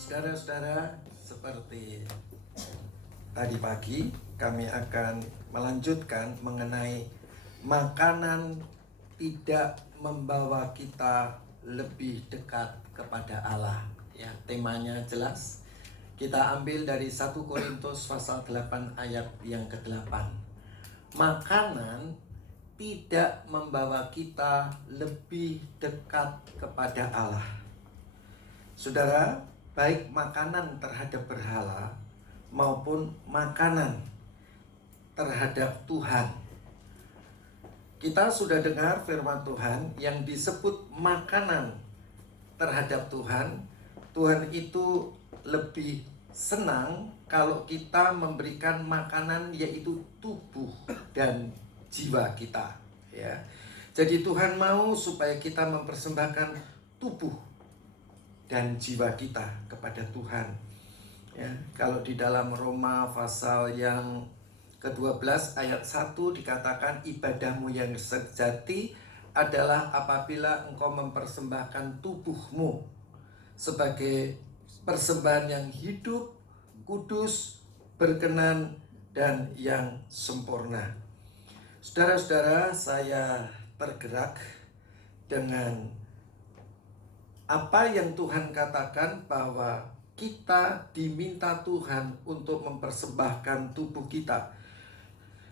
Saudara-saudara, seperti tadi pagi kami akan melanjutkan mengenai makanan tidak membawa kita lebih dekat kepada Allah. Ya, temanya jelas. Kita ambil dari 1 Korintus pasal 8 ayat yang ke-8. Makanan tidak membawa kita lebih dekat kepada Allah. Saudara, baik makanan terhadap berhala maupun makanan terhadap Tuhan. Kita sudah dengar firman Tuhan yang disebut makanan terhadap Tuhan. Tuhan itu lebih senang kalau kita memberikan makanan, yaitu tubuh dan jiwa kita, ya. Jadi Tuhan mau supaya kita mempersembahkan tubuh dan jiwa kita kepada Tuhan. Ya, kalau di dalam Roma pasal yang ke-12 ayat 1 dikatakan ibadahmu yang sejati adalah apabila engkau mempersembahkan tubuhmu sebagai persembahan yang hidup, kudus, berkenan, dan yang sempurna. Saudara-saudara, saya tergerak dengan apa yang Tuhan katakan bahwa kita diminta Tuhan untuk mempersembahkan tubuh kita.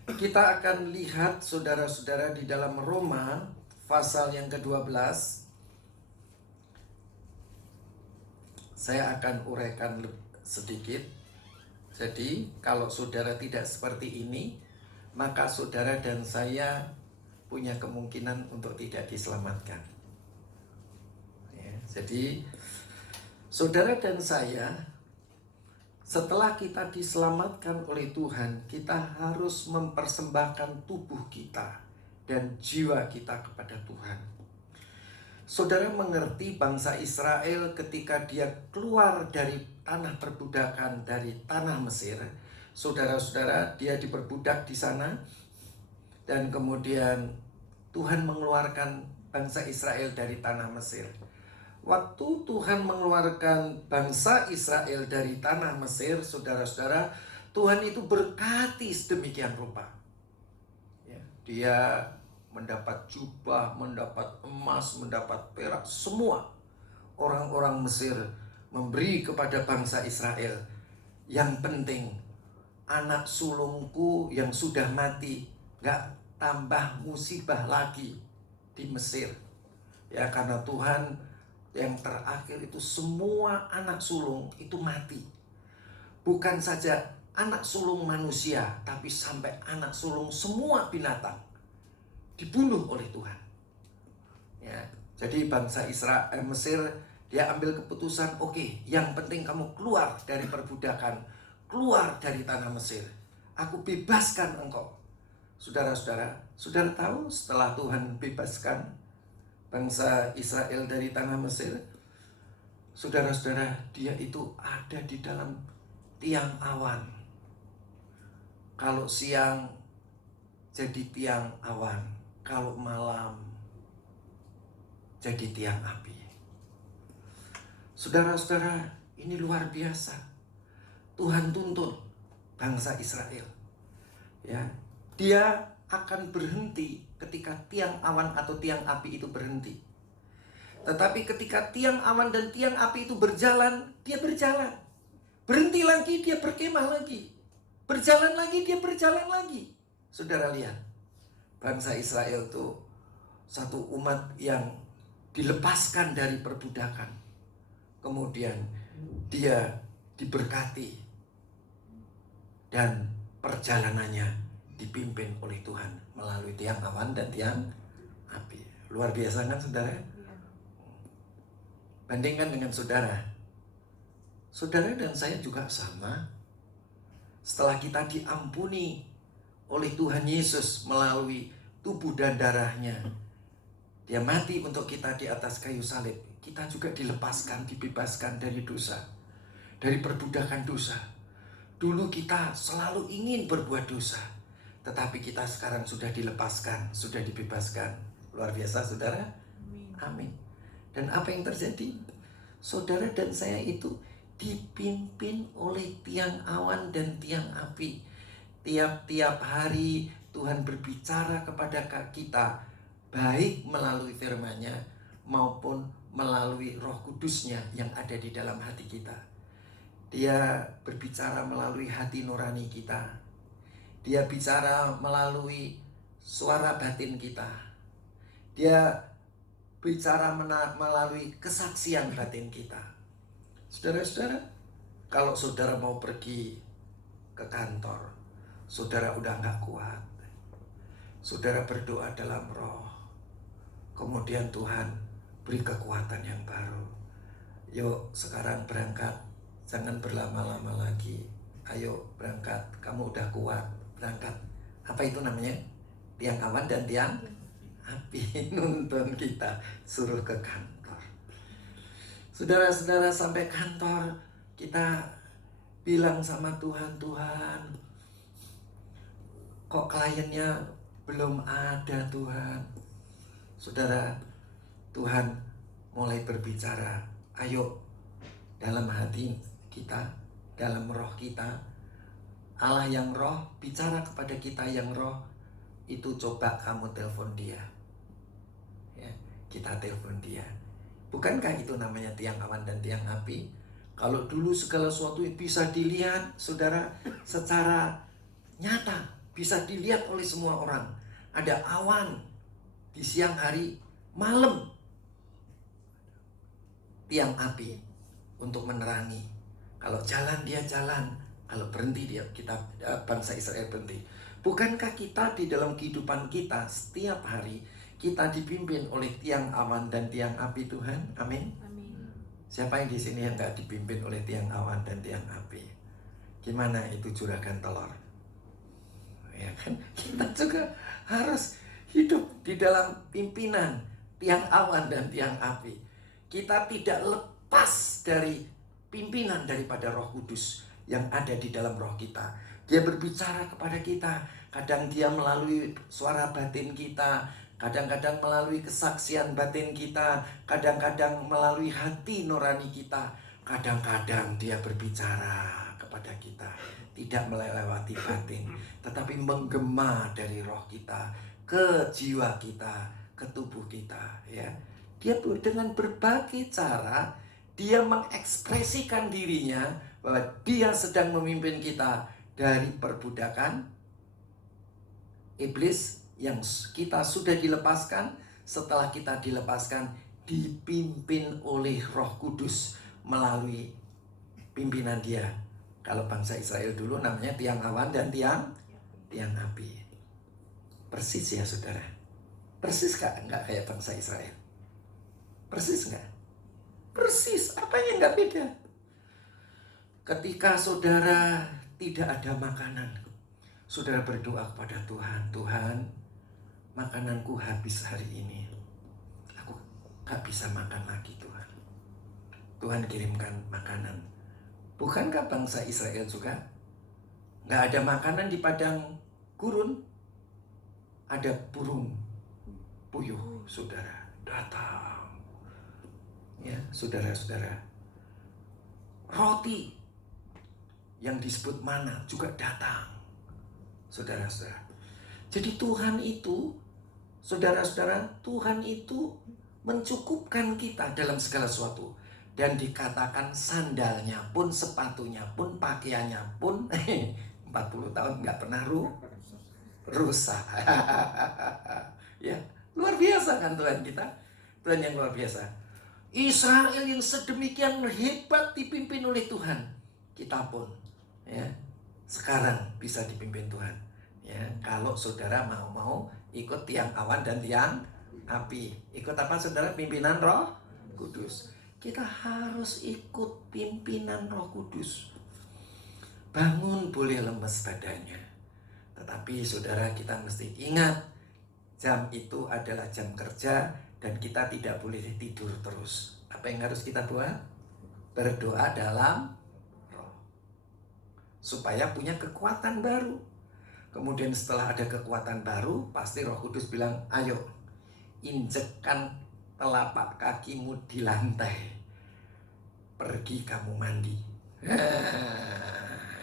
Kita akan lihat saudara-saudara di dalam Roma pasal yang ke-12. Saya akan uraikan sedikit. Jadi kalau saudara tidak seperti ini, maka saudara dan saya punya kemungkinan untuk tidak diselamatkan. Ya, jadi saudara dan saya, setelah kita diselamatkan oleh Tuhan, kita harus mempersembahkan tubuh kita dan jiwa kita kepada Tuhan. Saudara mengerti bangsa Israel ketika dia keluar dari tanah perbudakan, dari tanah Mesir. Saudara-saudara, dia diperbudak di sana, dan kemudian Tuhan mengeluarkan bangsa Israel dari tanah Mesir. Waktu Tuhan mengeluarkan bangsa Israel dari tanah Mesir, saudara-saudara, Tuhan itu berkati sedemikian rupa. Ya, dia mendapat jubah, mendapat emas, mendapat perak, semua. Orang-orang Mesir memberi kepada bangsa Israel. Yang penting, anak sulungku yang sudah mati gak tambah musibah lagi di Mesir. Ya, karena Tuhan yang terakhir itu semua anak sulung itu mati. Bukan saja anak sulung manusia, tapi sampai anak sulung semua binatang dibunuh oleh Tuhan. Ya, jadi bangsa Israel, Mesir, dia ambil keputusan, oke, yang penting kamu keluar dari perbudakan, keluar dari tanah Mesir. Aku bebaskan engkau. Saudara-saudara, saudara tahu setelah Tuhan bebaskan bangsa Israel dari tanah Mesir, saudara-saudara, dia itu ada di dalam tiang awan. Kalau siang jadi tiang awan, kalau malam jadi tiang api. Saudara-saudara, ini luar biasa. Tuhan tuntun bangsa Israel. Ya, dia akan berhenti ketika tiang awan atau tiang api itu berhenti. Tetapi ketika tiang awan dan tiang api itu berjalan, dia berjalan. Berhenti lagi, dia berkemah lagi. Berjalan lagi, dia berjalan lagi. Saudara lihat, bangsa Israel itu satu umat yang dilepaskan dari perbudakan. Kemudian dia diberkati dan perjalanannya dipimpin oleh Tuhan melalui tiang awan dan tiang api. Luar biasa kan saudara? Bandingkan dengan saudara. Saudara dan saya juga sama. Setelah kita diampuni oleh Tuhan Yesus melalui tubuh dan darahnya, dia mati untuk kita di atas kayu salib. Kita juga dilepaskan, dibebaskan dari dosa, dari perbudakan dosa. Dulu kita selalu ingin berbuat dosa, tetapi kita sekarang sudah dilepaskan, sudah dibebaskan. Luar biasa saudara. Amin. Dan apa yang terjadi? Saudara dan saya itu dipimpin oleh tiang awan dan tiang api. Tiap-tiap hari Tuhan berbicara kepada kita, baik melalui firman-Nya maupun melalui Roh Kudus-Nya yang ada di dalam hati kita. Dia berbicara melalui hati nurani kita. Dia bicara melalui suara batin kita. Dia bicara melalui kesaksian batin kita. Saudara-saudara, kalau saudara mau pergi ke kantor, saudara udah gak kuat, saudara berdoa dalam roh, kemudian Tuhan beri kekuatan yang baru. Yuk sekarang berangkat, jangan berlama-lama lagi. Ayo berangkat, kamu udah kuat, berangkat. Apa itu namanya? Tiang awan dan tiang api nuntun kita, suruh ke kantor. Saudara-saudara, sampai kantor kita bilang sama Tuhan, Tuhan, kok kliennya belum ada Tuhan. Saudara, Tuhan mulai berbicara. Ayo, dalam hati kita, dalam roh kita, Allah yang roh bicara kepada kita yang roh. Itu coba kamu telepon dia. Ya, kita telepon dia. Bukankah itu namanya tiang awan dan tiang api? Kalau dulu segala sesuatu bisa dilihat, saudara, secara nyata, bisa dilihat oleh semua orang. Ada awan di siang hari, malam tiang api untuk menerangi. Kalau jalan dia jalan, kalau berhenti dia, kita bangsa Israel berhenti. Bukankah kita di dalam kehidupan kita setiap hari kita dipimpin oleh tiang awan dan tiang api Tuhan? Amin. Amin. Siapa yang di sini yang nggak dipimpin oleh tiang awan dan tiang api? Gimana itu juragan telur? Ya kan, kita juga harus hidup di dalam pimpinan tiang awan dan tiang api. Kita tidak lepas dari pimpinan daripada Roh Kudus yang ada di dalam roh kita. Dia berbicara kepada kita. Kadang dia melalui suara batin kita, kadang-kadang melalui kesaksian batin kita, kadang-kadang melalui hati nurani kita. Kadang-kadang dia berbicara kepada kita, tidak melewati batin, tetapi menggema dari roh kita ke jiwa kita, ke tubuh kita, ya. Dia dengan berbagai cara dia mengekspresikan dirinya bahwa dia sedang memimpin kita dari perbudakan iblis yang kita sudah dilepaskan. Setelah kita dilepaskan, dipimpin oleh Roh Kudus melalui pimpinan dia. Kalau bangsa Israel dulu namanya tiang awan dan tiang api. Persis ya saudara. Persis nggak kayak bangsa Israel? Persis nggak? Persis. Apa yang nggak beda? Ketika saudara tidak ada makanan, saudara berdoa kepada Tuhan, Tuhan, makananku habis hari ini. Aku gak bisa makan lagi Tuhan. Tuhan kirimkan makanan. Bukankah bangsa Israel juga gak ada makanan di padang gurun? Ada burung puyuh, saudara, datang. Ya, saudara-saudara. Roti yang disebut mana juga datang, saudara-saudara. Jadi Tuhan itu, saudara-saudara, Tuhan itu mencukupkan kita dalam segala sesuatu. Dan dikatakan sandalnya pun, sepatunya pun, pakaiannya pun 40 tahun nggak pernah rusak. Ya, luar biasa kan Tuhan kita. Tuhan yang luar biasa. Israel yang sedemikian hebat dipimpin oleh Tuhan. Kita pun, ya, sekarang bisa dipimpin Tuhan. Ya, kalau saudara mau ikut tiang awan dan tiang api. Ikut apa saudara? Pimpinan Roh Kudus. Kita harus ikut pimpinan Roh Kudus. Bangun boleh lemes badannya, tetapi saudara, kita mesti ingat jam itu adalah jam kerja dan kita tidak boleh tidur terus. Apa yang harus kita buat? Berdoa dalam roh supaya punya kekuatan baru. Kemudian setelah ada kekuatan baru, pasti Roh Kudus bilang, ayo injekkan telapak kakimu di lantai. pergi kamu mandi.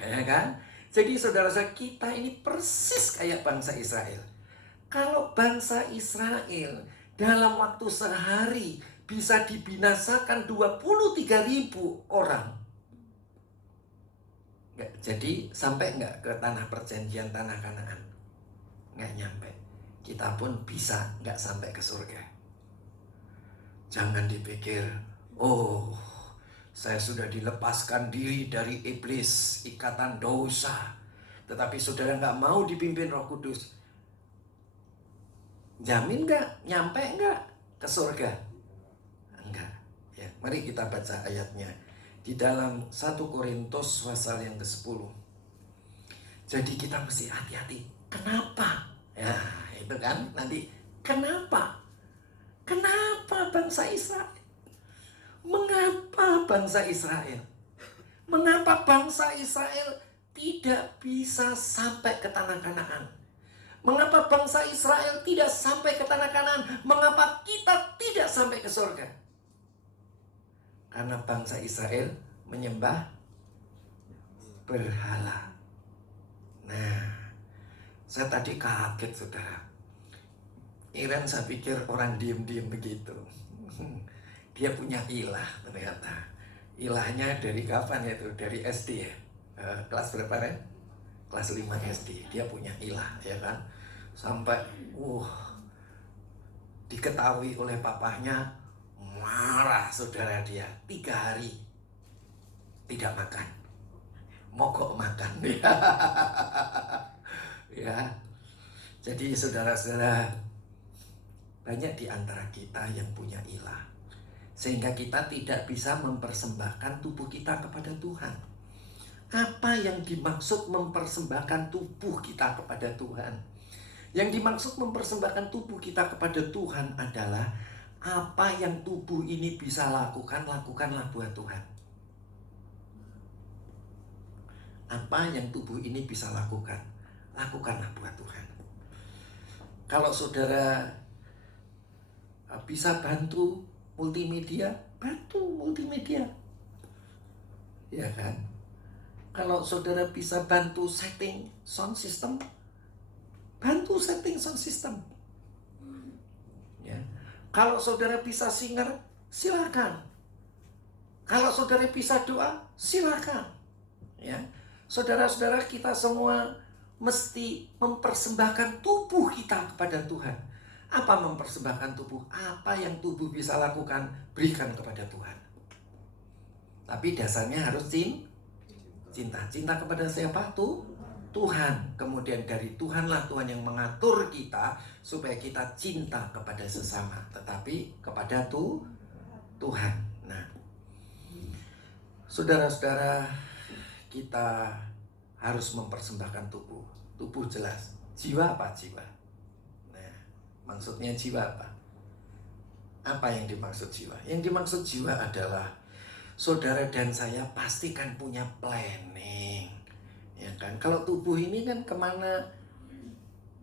Ya kan? Jadi saudara-saudara, kita ini persis kayak bangsa Israel. Kalau bangsa Israel dalam waktu sehari bisa dibinasakan 23.000 orang. Jadi sampai nggak ke tanah perjanjian, tanah Kanaan? Nggak nyampe. Kita pun bisa nggak sampai ke surga. Jangan dipikir, oh saya sudah dilepaskan diri dari iblis, ikatan dosa. Tetapi saudara nggak mau dipimpin Roh Kudus. Jamin nggak? Nyampe nggak ke surga? Enggak. Ya, mari kita baca ayatnya. Di dalam 1 Korintus pasal yang ke-10. Jadi kita mesti hati-hati. Kenapa? Ya, itu kan nanti. Kenapa? Kenapa bangsa Israel? Mengapa bangsa Israel? Mengapa bangsa Israel tidak bisa sampai ke tanah Kanaan? Mengapa bangsa Israel tidak sampai ke tanah Kanaan? Mengapa kita tidak sampai ke surga? Karena bangsa Israel menyembah berhala. Nah, saya tadi kaget saudara. Iren saya pikir orang diem-diem begitu. Dia punya ilah ternyata. Ilahnya dari kapan ya itu? Dari SD ya? Kelas berapa Ren? Kelas 5 SD. Dia punya ilah ya kan? Sampai diketahui oleh papahnya, marah saudara dia. 3 hari tidak makan, mogok makan. Ya. Jadi saudara-saudara, banyak di antara kita yang punya ilah, sehingga kita tidak bisa mempersembahkan tubuh kita kepada Tuhan. Apa yang dimaksud mempersembahkan tubuh kita kepada Tuhan? Yang dimaksud mempersembahkan tubuh kita kepada Tuhan adalah apa yang tubuh ini bisa lakukan, lakukanlah buat Tuhan. Apa yang tubuh ini bisa lakukan, lakukanlah buat Tuhan. Kalau saudara bisa bantu multimedia, bantu multimedia. Ya kan? Kalau saudara bisa bantu setting sound system, bantu setting sound system. Ya. Kalau saudara bisa singer, silakan. Kalau saudara bisa doa, silakan. Ya. Saudara-saudara, kita semua mesti mempersembahkan tubuh kita kepada Tuhan. Apa mempersembahkan tubuh? Apa yang tubuh bisa lakukan, berikan kepada Tuhan. Tapi dasarnya harus cinta. Cinta kepada siapa? Tuhan. Kemudian dari Tuhanlah Tuhan yang mengatur kita supaya kita cinta kepada sesama, tetapi kepada Tuhan. Nah, saudara-saudara, kita harus mempersembahkan tubuh. Tubuh jelas. Jiwa apa? Jiwa. Nah, maksudnya jiwa apa? Apa yang dimaksud jiwa? Yang dimaksud jiwa adalah saudara dan saya pastikan punya planning. Ya kan? Kalau tubuh ini kan kemana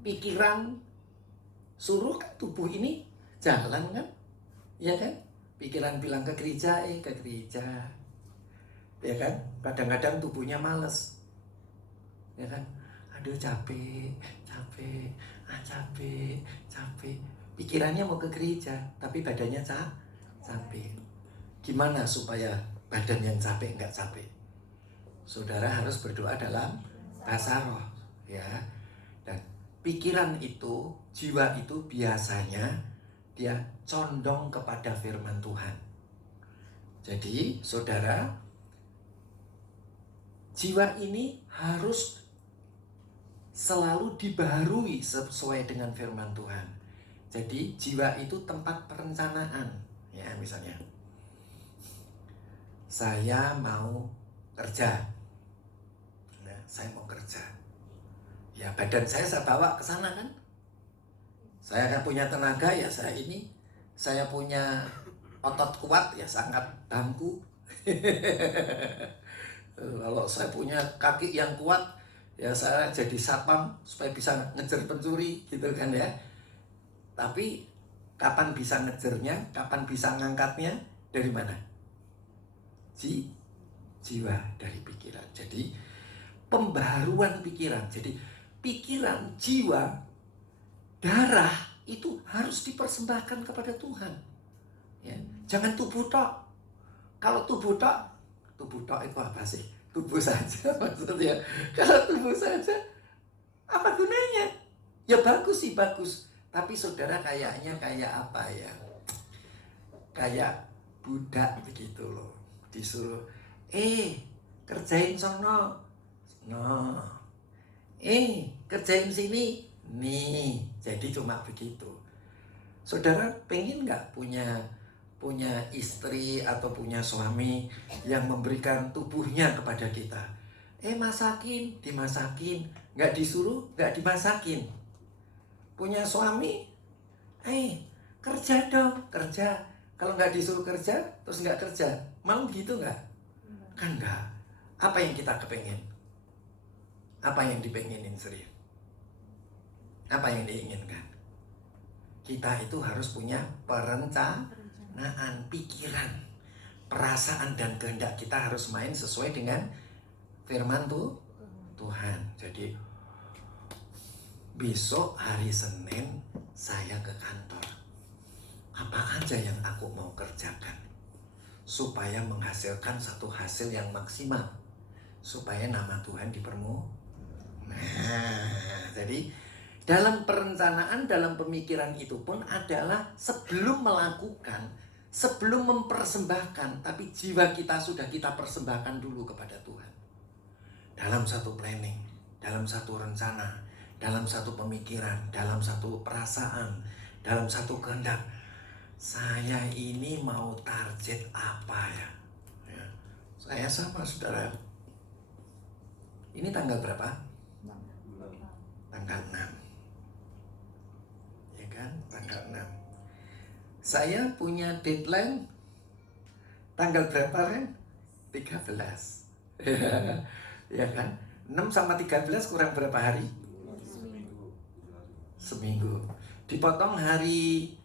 pikiran suruh, kan tubuh ini jalan kan? Ya kan? Pikiran bilang ke gereja, ke gereja. Ya kan? Kadang-kadang tubuhnya males. Ya kan? Aduh capek. Pikirannya mau ke gereja, tapi badannya capek. Gimana supaya badan yang capek nggak capek? Saudara harus berdoa dalam bahasa roh, ya. Dan pikiran itu, jiwa itu biasanya dia condong kepada firman Tuhan. Jadi, saudara, jiwa ini harus selalu dibaharui sesuai dengan firman Tuhan. Jadi jiwa itu tempat perencanaan. Ya, misalnya saya mau kerja. Nah, saya mau kerja. Ya, badan saya bawa ke sana kan. Saya kan punya tenaga ya, saya punya otot kuat ya, saya angkat bangku. Kalau saya punya kaki yang kuat ya, saya jadi satpam supaya bisa ngejar pencuri gitu kan ya. Tapi kapan bisa ngejarnya, kapan bisa ngangkatnya, dari mana? jiwa dari pikiran. Jadi pembaharuan pikiran. Jadi pikiran, jiwa, darah itu harus dipersembahkan kepada Tuhan. Ya, jangan tubuh tok. Kalau tubuh tok itu apa sih? Tubuh saja maksudnya. Kalau tubuh saja, apa gunanya? Ya bagus sih, bagus. Tapi saudara kayaknya kayak apa ya? Kayak budak begitu loh. Disuruh, kerjain sono. No. Kerjain sini. Nih. Jadi cuma begitu. Saudara pengen nggak punya istri atau punya suami yang memberikan tubuhnya kepada kita? Masakin, dimasakin. Nggak disuruh, nggak dimasakin. Punya suami, kerja dong, kerja. Kalau nggak disuruh kerja, terus nggak kerja. Mau gitu nggak? Kan nggak. Apa yang kita kepengen? Apa yang dipengenin Sri? Apa yang diinginkan? Kita itu harus punya perencanaan, pikiran, perasaan dan kehendak kita harus main sesuai dengan firman Tuhan. Jadi besok hari Senin saya ke kantor. Apa aja yang aku mau kerjakan supaya menghasilkan satu hasil yang maksimal, supaya nama Tuhan dipermuliakan. Nah, jadi dalam perencanaan, dalam pemikiran itu pun adalah sebelum melakukan, sebelum mempersembahkan, tapi jiwa kita sudah kita persembahkan dulu kepada Tuhan. Dalam satu planning, dalam satu rencana, dalam satu pemikiran, dalam satu perasaan, dalam satu kehendak. Saya ini mau target apa ya? Saya sama saudara. Ini tanggal berapa? Tanggal 6. Ya kan? Tanggal 6. Saya punya deadline tanggal berapa kan? 13. Ya kan? 6 sama 13 kurang berapa hari? Seminggu. Dipotong hari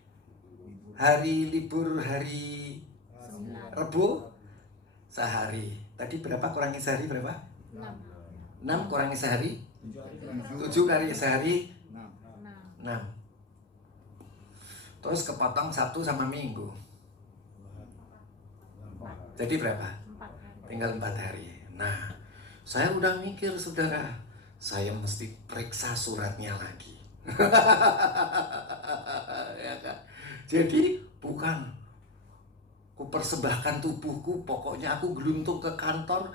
libur hari Rebu sehari. Tadi berapa kurangi sehari berapa? 6 kurangi sehari 7 kali sehari 6. Terus kepotong Sabtu sama Minggu. Jadi berapa? Tinggal 4 hari. Nah, saya udah mikir saudara, saya mesti periksa suratnya lagi. Ya kan? Jadi bukan ku persembahkan tubuhku, pokoknya aku geluntung ke kantor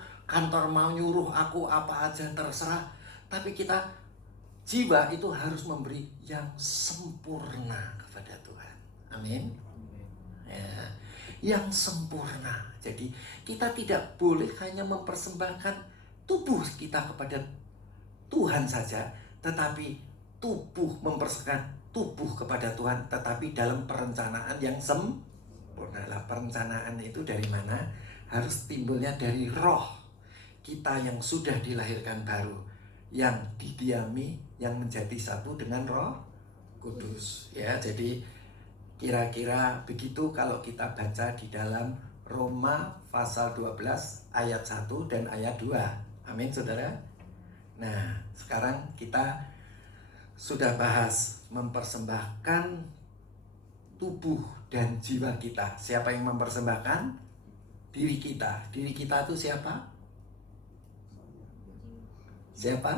mau nyuruh aku apa aja terserah. Tapi kita jiwa itu harus memberi yang sempurna kepada Tuhan. Amin. Ya, yang sempurna. Jadi kita tidak boleh hanya mempersembahkan tubuh kita kepada Tuhan saja, tetapi mempersembahkan tubuh kepada Tuhan, tetapi dalam perencanaan yang sempurna. Lah, perencanaan itu dari mana? Harus timbulnya dari roh kita yang sudah dilahirkan baru, yang didiami, yang menjadi satu dengan Roh Kudus. Ya, jadi kira-kira begitu kalau kita baca di dalam Roma pasal 12 ayat 1 dan ayat 2. Amin, saudara. Nah, sekarang kita sudah bahas mempersembahkan tubuh dan jiwa kita. Siapa yang mempersembahkan? Diri kita. Diri kita itu siapa? Siapa?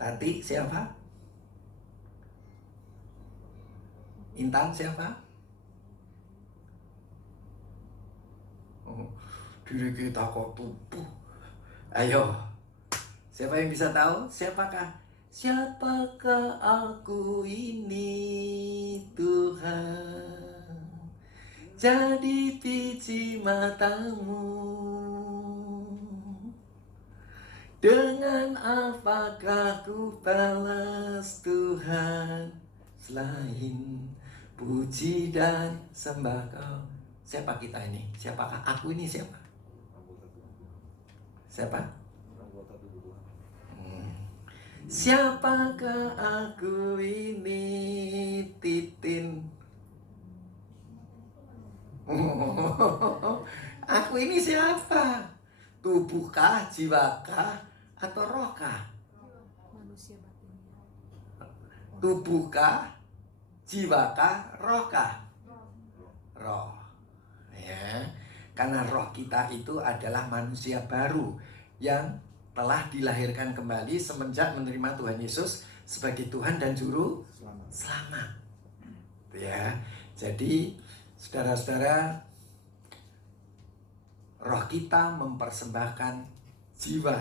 Tati siapa? Intan siapa? Diri kita kok tubuh. Ayo, siapa yang bisa tahu? Siapakah aku ini Tuhan? Jadi biji matamu. Dengan apakah ku balas Tuhan selain puji dan sembah Kau? Siapa kita ini? Siapakah aku ini siapa? Siapa? Siapakah aku ini Titin? Aku ini siapa? Tubuhkah, jiwakah, atau rohkah? Manusia batinnya. Tubuhkah, jiwakah, rohkah? Roh. Ya. Karena roh kita itu adalah manusia baru yang telah dilahirkan kembali semenjak menerima Tuhan Yesus sebagai Tuhan dan Juru Selamat. Ya. Jadi saudara-saudara, roh kita mempersembahkan jiwa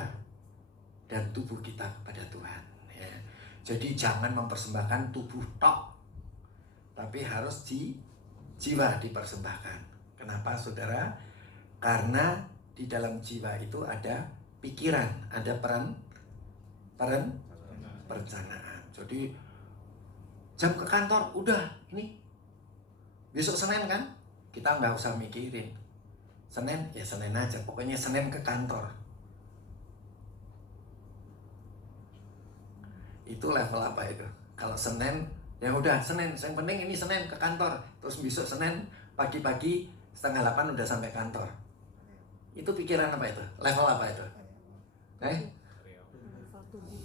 dan tubuh kita kepada Tuhan. Ya. Jadi jangan mempersembahkan tubuh tok, tapi harus jiwa dipersembahkan. Kenapa saudara? Karena di dalam jiwa itu ada pikiran, ada perencanaan. Jadi jam ke kantor, udah ini besok Senin kan, kita nggak usah mikirin. Senin ya Senin aja, pokoknya Senin ke kantor. Itu level apa itu? Kalau Senin ya udah Senin, yang penting ini Senin ke kantor. Terus besok Senin pagi-pagi 7:30 udah sampai kantor. Itu pikiran apa itu? Level apa itu? Level tubuh.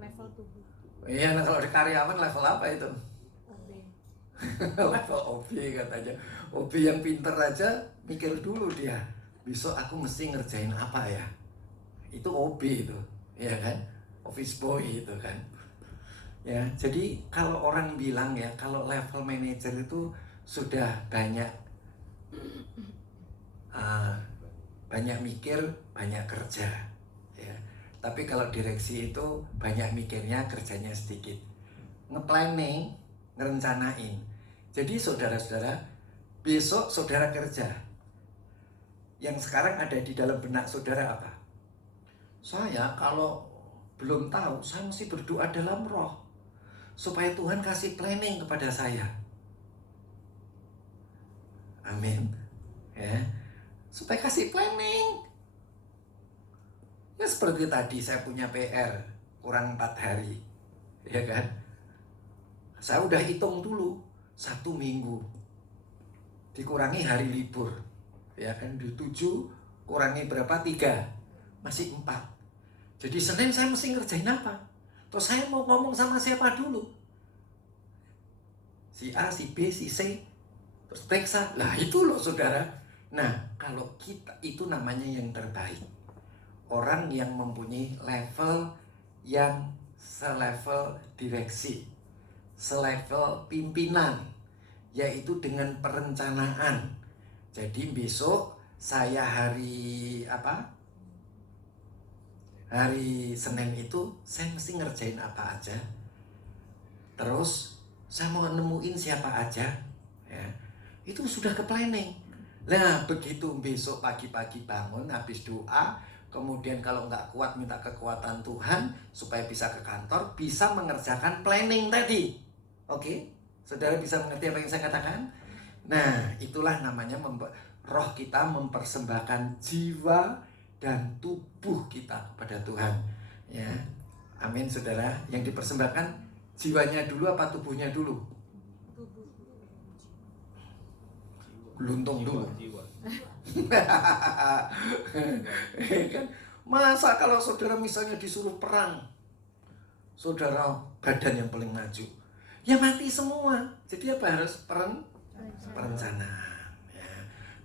Level tubuh. Iya, nah kalau di karyawan level apa itu? OB. Level OB katanya. OB yang pinter aja mikir dulu dia. Besok aku mesti ngerjain apa ya? Itu OB itu, ya kan? Office boy itu kan. Ya, jadi kalau orang bilang ya, kalau level manager itu sudah banyak mikir, banyak kerja, ya. Tapi kalau direksi itu banyak mikirnya, kerjanya sedikit. Nge-planning, ngerencanain. Jadi saudara-saudara, besok saudara kerja. Yang sekarang ada di dalam benak saudara apa? Saya kalau belum tahu, saya mesti berdoa dalam roh supaya Tuhan kasih planning kepada saya. Amin. Ya. Supaya kasih planning. Ya seperti tadi saya punya PR kurang 4 hari. Ya kan? Saya udah hitung dulu 1 minggu dikurangi hari libur. Ya kan, di 7 kurangi berapa? 3. Masih 4. Jadi Senin saya mesti ngerjain apa? Terus saya mau ngomong sama siapa dulu? Si A, si B, si C, terus periksa. Lah itu loh saudara. Nah, kalau kita itu namanya yang terbaik. Orang yang mempunyai level yang selevel direksi, selevel pimpinan, yaitu dengan perencanaan. Jadi besok saya hari Senin itu saya mesti ngerjain apa aja. Terus saya mau nemuin siapa aja, ya. Itu sudah ke planning. Nah, begitu besok pagi-pagi bangun habis doa, kemudian kalau nggak kuat minta kekuatan Tuhan supaya bisa ke kantor, bisa mengerjakan planning tadi. Oke? Saudara bisa mengerti apa yang saya katakan? Nah, itulah namanya roh kita mempersembahkan jiwa dan tubuh kita kepada Tuhan. Ya. Amin, saudara. Yang dipersembahkan jiwanya dulu apa tubuhnya dulu? Geluntung dulu. Kan? Masa kalau saudara misalnya disuruh perang, saudara badan yang paling maju, ya mati semua. Jadi apa harus perencanaan. Ya.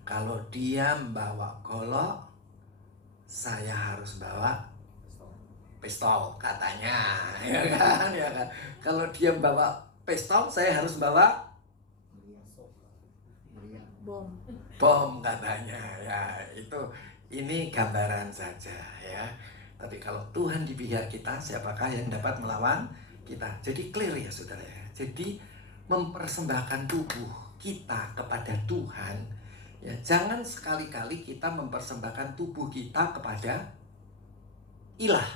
Kalau dia membawa golok, saya harus bawa pistol katanya, ya kan? Ya kan? Kalau dia membawa pistol, saya harus bawa bom katanya. Ya, ini gambaran saja ya. Tapi kalau Tuhan di pihak kita, siapakah yang dapat melawan kita? Jadi clear ya saudara ya. Jadi mempersembahkan tubuh kita kepada Tuhan, ya, jangan sekali-kali kita mempersembahkan tubuh kita kepada ilah.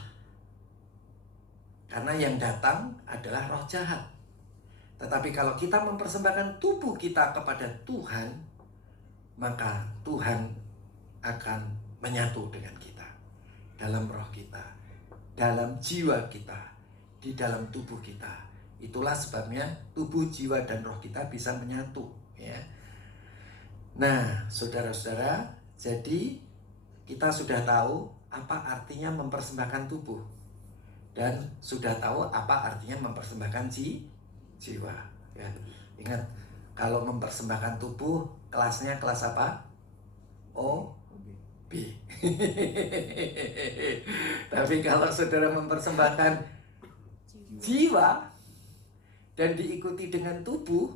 Karena yang datang adalah roh jahat. Tetapi kalau kita mempersembahkan tubuh kita kepada Tuhan, maka Tuhan akan menyatu dengan kita dalam roh kita, dalam jiwa kita, di dalam tubuh kita. Itulah sebabnya tubuh, jiwa, dan roh kita bisa menyatu, ya. Nah, saudara-saudara, jadi kita sudah tahu apa artinya mempersembahkan tubuh dan sudah tahu apa artinya mempersembahkan jiwa. Ya, ingat, kalau mempersembahkan tubuh kelasnya kelas apa? O, B. Tapi kalau saudara mempersembahkan jiwa dan diikuti dengan tubuh,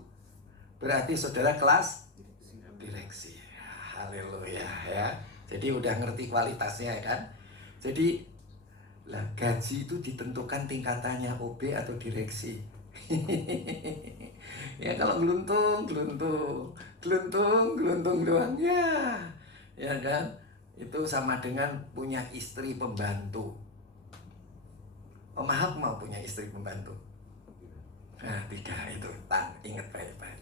berarti saudara kelas direksi. Haleluya ya. Jadi udah ngerti kualitasnya ya kan. Jadi lah, gaji itu ditentukan tingkatannya OB atau direksi. Ya kalau geluntung doang ya kan. Itu sama dengan punya istri pembantu. Mahal mau punya istri pembantu. Nah, 3 itu, ingat baik-baik.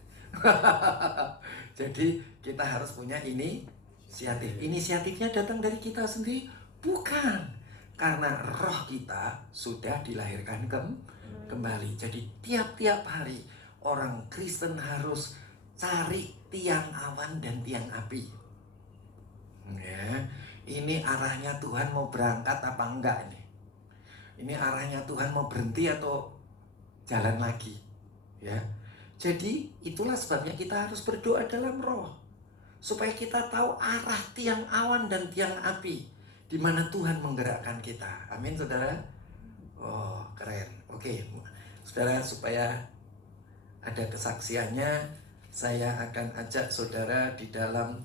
Jadi kita harus punya inisiatif. Inisiatifnya datang dari kita sendiri? Bukan. Karena roh kita sudah dilahirkan kembali. Jadi tiap-tiap hari orang Kristen harus cari tiang awan dan tiang api. Ya, ini arahnya Tuhan mau berangkat apa enggak nih? Ini arahnya Tuhan mau berhenti atau jalan lagi? Ya. Jadi itulah sebabnya kita harus berdoa dalam roh, supaya kita tahu arah tiang awan dan tiang api di mana Tuhan menggerakkan kita. Amin, saudara. Oh, keren. Oke, saudara, supaya ada kesaksiannya, saya akan ajak saudara di dalam,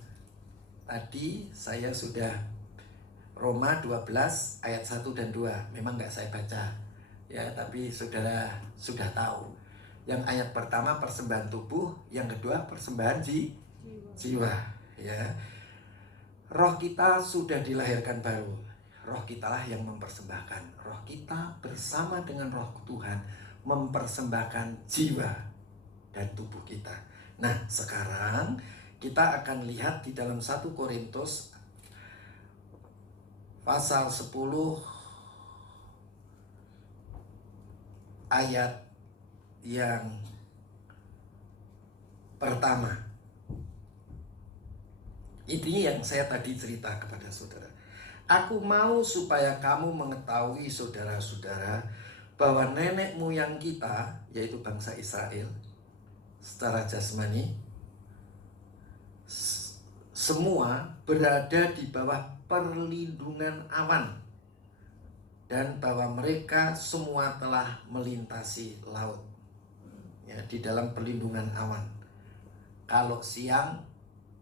tadi saya sudah Roma 12 ayat 1 dan 2. Memang nggak saya baca ya, tapi saudara sudah tahu. Yang ayat pertama persembahan tubuh, yang kedua persembahan jiwa ya. Roh kita sudah dilahirkan baru. Roh kitalah yang mempersembahkan. Roh kita bersama dengan roh Tuhan mempersembahkan jiwa dan tubuh kita. Nah, sekarang kita akan lihat di dalam 1 Korintus pasal 10 ayat yang pertama. Ini yang saya tadi cerita kepada saudara. Aku mau supaya kamu mengetahui, saudara-saudara, bahwa nenek moyang kita, yaitu bangsa Israel, secara jasmani semua berada di bawah perlindungan awan, dan bahwa mereka semua telah melintasi laut ya, di dalam perlindungan awan. Kalau siang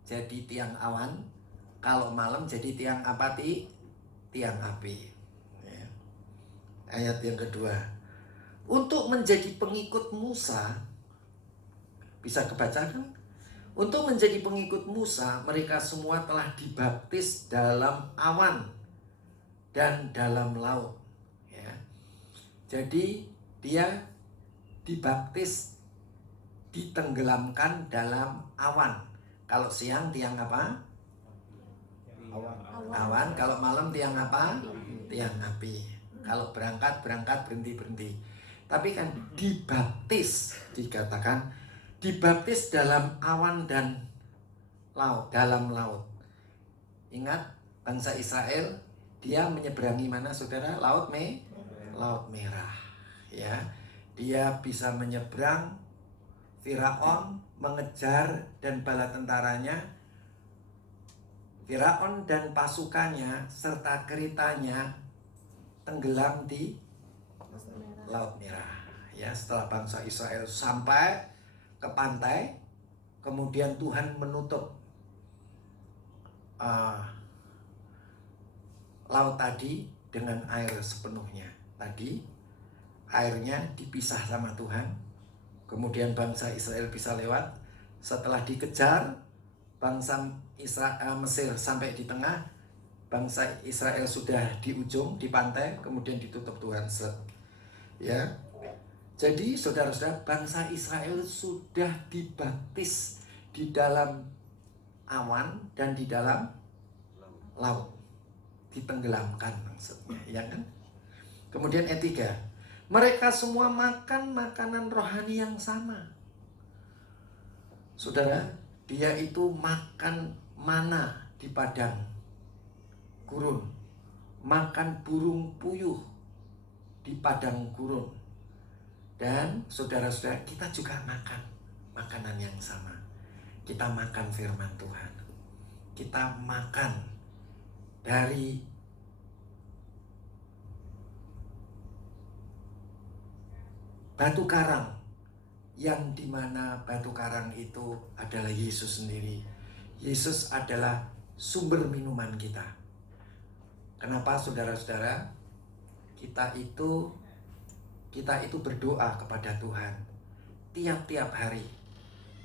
jadi tiang awan, kalau malam jadi tiang apati, tiang api ya. Ayat yang kedua, untuk menjadi pengikut Musa, bisa kebacakan? Untuk menjadi pengikut Musa, mereka semua telah dibaptis dalam awan dan dalam laut ya. Jadi dia dibaptis, ditenggelamkan dalam awan. Kalau siang tiang apa? Awan. Kalau malam tiang apa? Tiang api. Kalau berangkat, berhenti. Tapi kan dibaptis, dikatakan dibaptis dalam awan dan laut, dalam laut. Ingat, bangsa Israel, dia menyeberangi mana, saudara? Laut Merah ya. Dia bisa menyeberang. Firaun mengejar dan bala tentaranya, Firaun dan pasukannya serta keritanya tenggelam di Laut Merah ya. Setelah bangsa Israel sampai ke pantai, kemudian Tuhan menutup laut tadi dengan air sepenuhnya. Tadi airnya dipisah sama Tuhan, kemudian bangsa Israel bisa lewat. Setelah dikejar, bangsa Mesir sampai di tengah, bangsa Israel sudah di ujung, di pantai, kemudian ditutup Tuhan ya. Jadi saudara-saudara, bangsa Israel sudah dibaptis di dalam awan dan di dalam laut, ditenggelamkan maksudnya ya kan. Kemudian ayat 3, mereka semua makan makanan rohani yang sama. Saudara, Dia itu makan mana di padang gurun, makan burung puyuh di padang gurun. Dan saudara-saudara, kita juga makan makanan yang sama. Kita makan firman Tuhan. Kita makan dari batu karang, yang dimana batu karang itu adalah Yesus sendiri. Yesus adalah sumber minuman kita. Kenapa saudara-saudara? Kita itu berdoa kepada Tuhan tiap-tiap hari.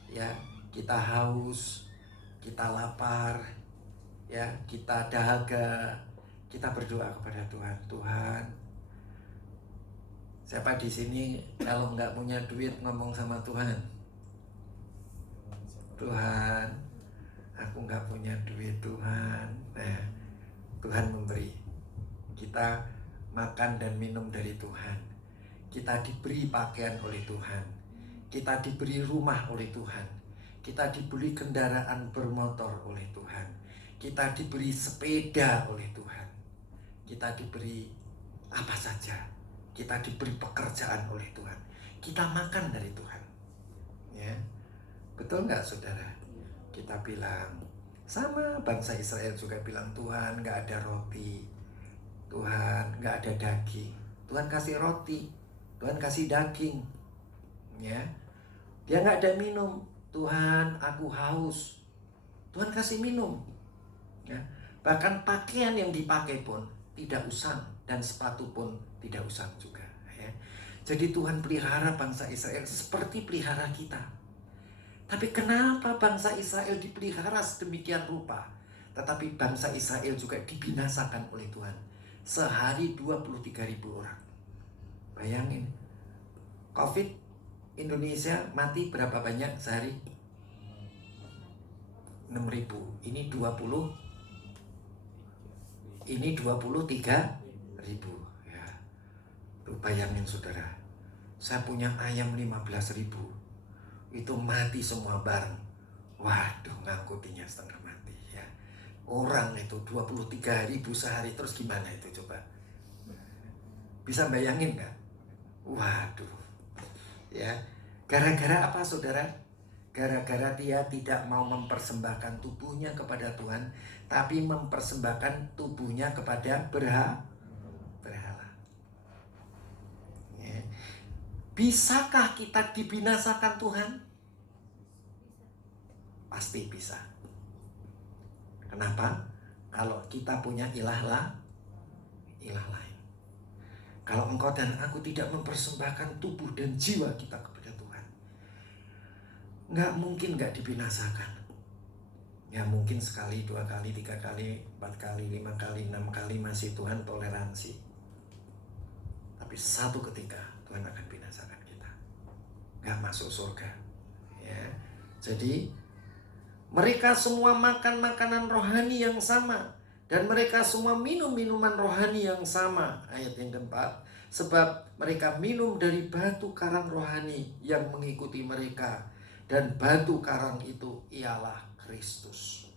Ya, kita haus, kita lapar, ya, kita dahaga, kita berdoa kepada Tuhan. Tuhan, siapa di sini kalau nggak punya duit ngomong sama Tuhan? Tuhan, aku nggak punya duit Tuhan. Nah, Tuhan memberi. Kita makan dan minum dari Tuhan. Kita diberi pakaian oleh Tuhan. Kita diberi rumah oleh Tuhan. Kita diberi kendaraan bermotor oleh Tuhan. Kita diberi sepeda oleh Tuhan. Kita diberi apa saja. Kita diberi pekerjaan oleh Tuhan. Kita makan dari Tuhan. Ya, betul nggak saudara? Kita bilang, sama bangsa Israel juga bilang, Tuhan nggak ada roti, Tuhan nggak ada daging. Tuhan kasih roti, Tuhan kasih daging. Ya, dia nggak ada minum. Tuhan, aku haus. Tuhan kasih minum. Ya, bahkan pakaian yang dipakai pun tidak usang, dan sepatu pun tidak usang juga. Ya. Jadi Tuhan pelihara bangsa Israel seperti pelihara kita. Tapi kenapa bangsa Israel dipelihara sedemikian rupa, tetapi bangsa Israel juga dibinasakan oleh Tuhan? Sehari 23.000 orang. Bayangin, COVID Indonesia mati berapa banyak sehari? 6.000. Ini 23.000. Ya. Lu bayangin saudara, saya punya ayam 15.000. Itu mati semua bareng. Waduh, ngangkutinya setengah mati ya. Orang itu 23.000 sehari, terus gimana itu coba? Bisa bayangin nggak? Waduh. Ya, gara-gara apa saudara? Gara-gara dia tidak mau mempersembahkan tubuhnya kepada Tuhan, tapi mempersembahkan tubuhnya kepada berhala. Ya. Bisakah kita dibinasakan Tuhan? Pasti bisa. Kenapa? Kalau kita punya ilah lain. Kalau engkau dan aku tidak mempersembahkan tubuh dan jiwa kita kepada Tuhan, nggak mungkin nggak dibinasakan. Ya mungkin sekali, 2 kali, 3 kali, 4 kali, 5 kali, 6 kali masih Tuhan toleransi. Tapi satu ketika Tuhan akan binasakan kita, nggak masuk surga. Ya, jadi mereka semua makan makanan rohani yang sama, dan mereka semua minum minuman rohani yang sama. Ayat yang keempat, sebab mereka minum dari batu karang rohani yang mengikuti mereka, dan batu karang itu ialah Kristus.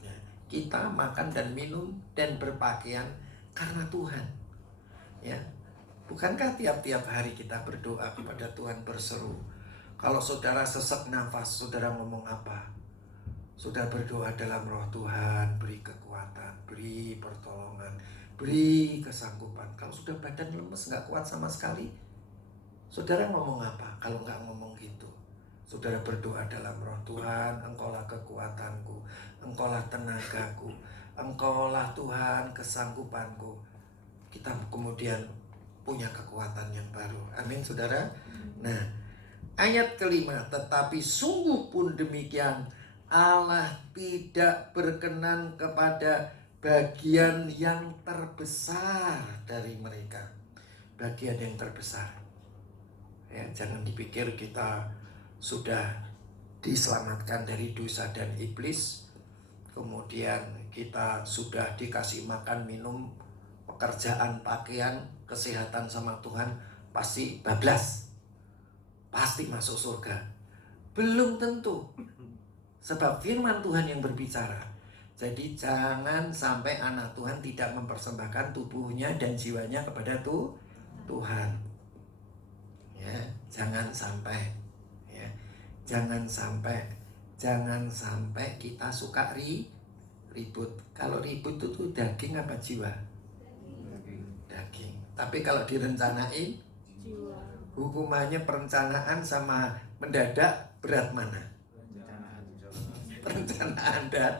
Ya, kita makan dan minum dan berpakaian karena Tuhan. Ya, bukankah tiap-tiap hari kita berdoa kepada Tuhan, berseru? Kalau saudara sesak nafas, saudara ngomong apa? Sudah berdoa dalam roh, Tuhan beri kekuatan, beri pertolongan, beri kesanggupan. Kalau sudah badan lemes, nggak kuat sama sekali, saudara ngomong apa? Kalau nggak ngomong gitu, saudara berdoa dalam roh, Tuhan Engkaulah kekuatanku, Engkaulah tenagaku, Engkaulah Tuhan kesanggupanku. Kita kemudian punya kekuatan yang baru. Amin saudara. Nah, ayat kelima, tetapi sungguh pun demikian, Allah tidak berkenan kepada bagian yang terbesar dari mereka. Bagian yang terbesar. Ya, jangan dipikir kita sudah diselamatkan dari dosa dan iblis, kemudian kita sudah dikasih makan, minum, pekerjaan, pakaian, kesehatan sama Tuhan, pasti bablas, pasti masuk surga. Belum tentu. Sebab firman Tuhan yang berbicara. Jadi jangan sampai anak Tuhan tidak mempersembahkan tubuhnya dan jiwanya kepada Tuhan. Ya, jangan sampai. Ya, jangan sampai kita suka ribut. Kalau ribut itu daging apa jiwa? Daging. Tapi kalau direncanain, Jiwa. hukumannya perencanaan sama mendadak berat mana? Perencanaan dan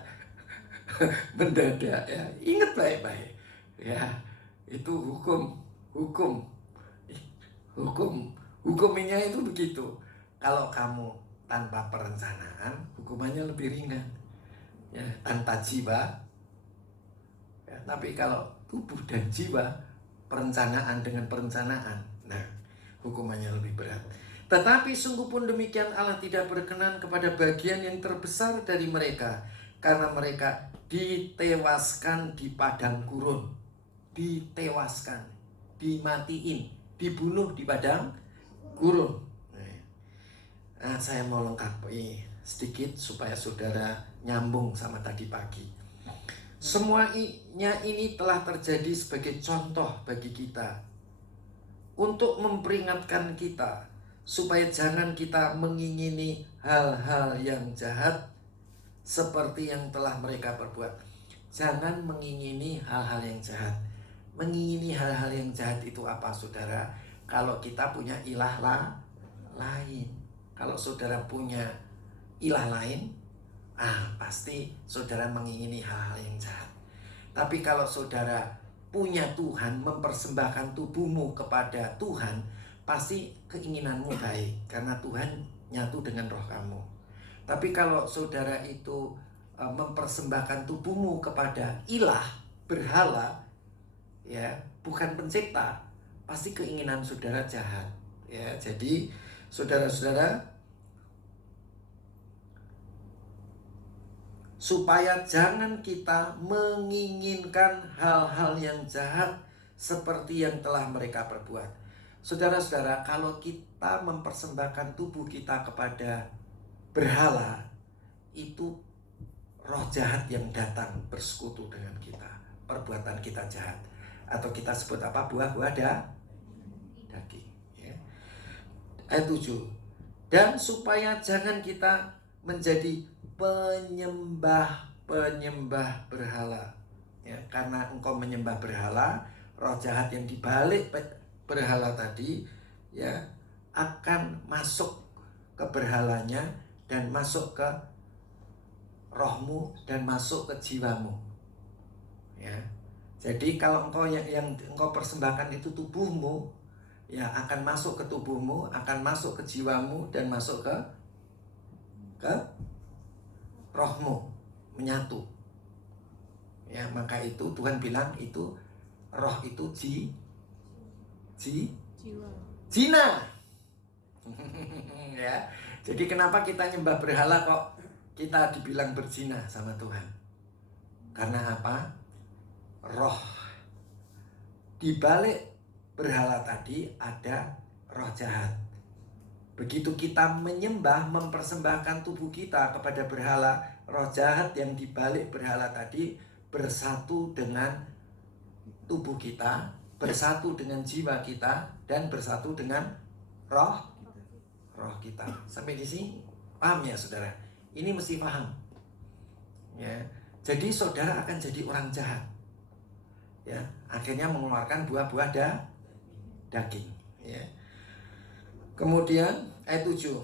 mendadak ya. Ingat baik-baik. Ya, itu hukumnya itu begitu. Kalau kamu tanpa perencanaan, hukumannya lebih ringan. Ya, tanpa jiwa. Ya, tapi kalau tubuh dan jiwa, perencanaan dengan perencanaan, nah, hukumannya lebih berat. Tetapi sungguh pun demikian, Allah tidak berkenan kepada bagian yang terbesar dari mereka, karena mereka ditewaskan di padang gurun. Ditewaskan, dimatiin, dibunuh di padang gurun. Nah, saya mau lengkapi sedikit supaya saudara nyambung sama tadi pagi. Semuanya ini telah terjadi sebagai contoh bagi kita, untuk memperingatkan kita supaya jangan kita mengingini hal-hal yang jahat seperti yang telah mereka perbuat. Jangan mengingini hal-hal yang jahat. Mengingini hal-hal yang jahat itu apa, saudara? Kalau kita punya ilah lain. Kalau saudara punya ilah lain, pasti saudara mengingini hal-hal yang jahat. Tapi kalau saudara punya Tuhan, mempersembahkan tubuhmu kepada Tuhan, pasti keinginanmu baik, karena Tuhan nyatu dengan roh kamu. Tapi kalau saudara itu mempersembahkan tubuhmu kepada ilah, berhala, ya, bukan pencipta, pasti keinginan saudara jahat. Ya, jadi saudara-saudara, supaya jangan kita menginginkan hal-hal yang jahat seperti yang telah mereka perbuat. Saudara-saudara, kalau kita mempersembahkan tubuh kita kepada berhala, itu roh jahat yang datang bersekutu dengan kita. Perbuatan kita jahat, atau kita sebut apa, buah-buah daging. Ya. Ayat 7. Dan supaya jangan kita menjadi penyembah berhala, ya, karena engkau menyembah berhala, roh jahat yang dibalik berhala tadi, ya, akan masuk ke berhalanya dan masuk ke rohmu dan masuk ke jiwamu. Ya, jadi kalau engkau yang engkau persembahkan itu tubuhmu, ya, akan masuk ke tubuhmu, akan masuk ke jiwamu dan masuk ke rohmu, menyatu. Ya, maka itu Tuhan bilang itu roh itu Jiwa. zina. Ya. Jadi kenapa kita nyembah berhala kok kita dibilang berzina sama Tuhan? Karena apa? Roh di balik berhala tadi ada roh jahat. Begitu kita menyembah, mempersembahkan tubuh kita kepada berhala, roh jahat yang dibalik berhala tadi bersatu dengan tubuh kita, bersatu dengan jiwa kita, dan bersatu dengan roh kita. Sampai di sini paham ya, saudara? Ini mesti paham. Ya, jadi saudara akan jadi orang jahat. Ya, akhirnya mengeluarkan buah-buah daging. Ya. Kemudian ayat 7.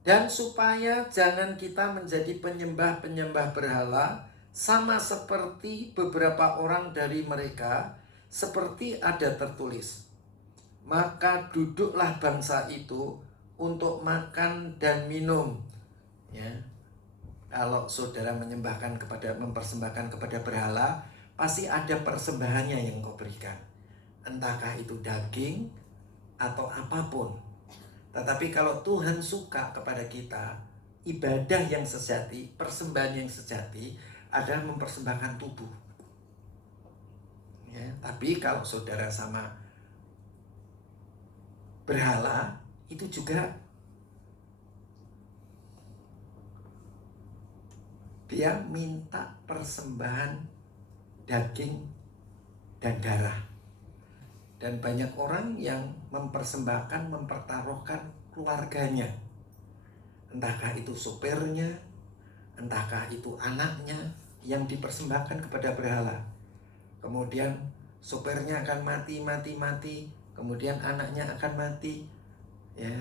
Dan supaya jangan kita menjadi penyembah berhala, sama seperti beberapa orang dari mereka, seperti ada tertulis, maka duduklah bangsa itu untuk makan dan minum. Ya. Kalau saudara mempersembahkan kepada berhala, pasti ada persembahannya yang kau berikan. Entahkah itu daging atau apapun. Tetapi kalau Tuhan suka kepada kita, ibadah yang sejati, persembahan yang sejati adalah mempersembahkan tubuh. Ya, tapi kalau saudara sama berhala, itu juga dia minta persembahan daging dan darah. Dan banyak orang yang mempersembahkan, mempertaruhkan keluarganya. Entahkah itu sopirnya, entahkah itu anaknya yang dipersembahkan kepada berhala. Kemudian sopirnya akan mati, kemudian anaknya akan mati. Ya.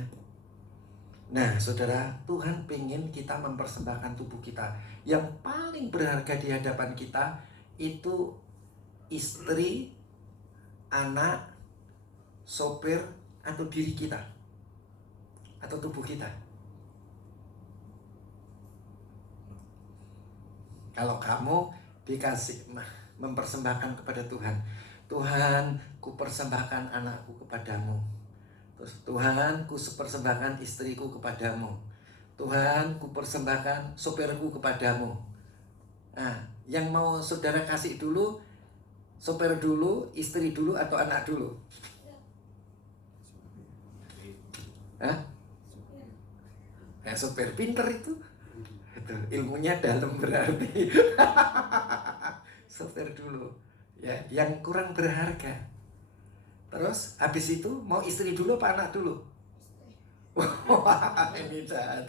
Nah, saudara, Tuhan pengen kita mempersembahkan tubuh kita. Yang paling berharga di hadapan kita itu istri, anak, sopir, atau diri kita, atau tubuh kita. Kalau kamu dikasih mempersembahkan kepada Tuhan, Tuhan, ku persembahkan anakku kepadamu. Terus, Tuhan, ku persembahkan istriku kepadamu. Tuhan, ku persembahkan sopirku kepadamu. Nah, yang mau saudara kasih dulu, sopir dulu, istri dulu, atau anak dulu? Hah? Sopir pinter itu. Betul, ilmunya dalam berarti. Sopir dulu. Ya, yang kurang berharga. Terus habis itu mau istri dulu apa anak dulu? Wah, ini jahat.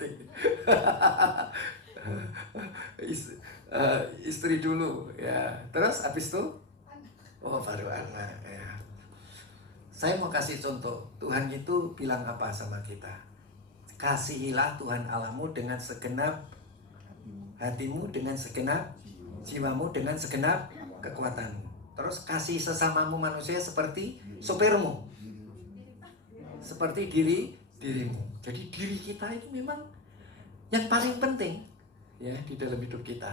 Istri dulu ya. Terus habis itu baru anak ya. Saya mau kasih contoh. Tuhan itu bilang apa sama kita? Kasihilah Tuhan Allahmu dengan segenap hatimu, dengan segenap jiwamu, dengan segenap kekuatanmu. Terus kasih sesamamu manusia seperti sopirmu, seperti dirimu. Jadi diri kita itu memang yang paling penting ya di dalam hidup kita.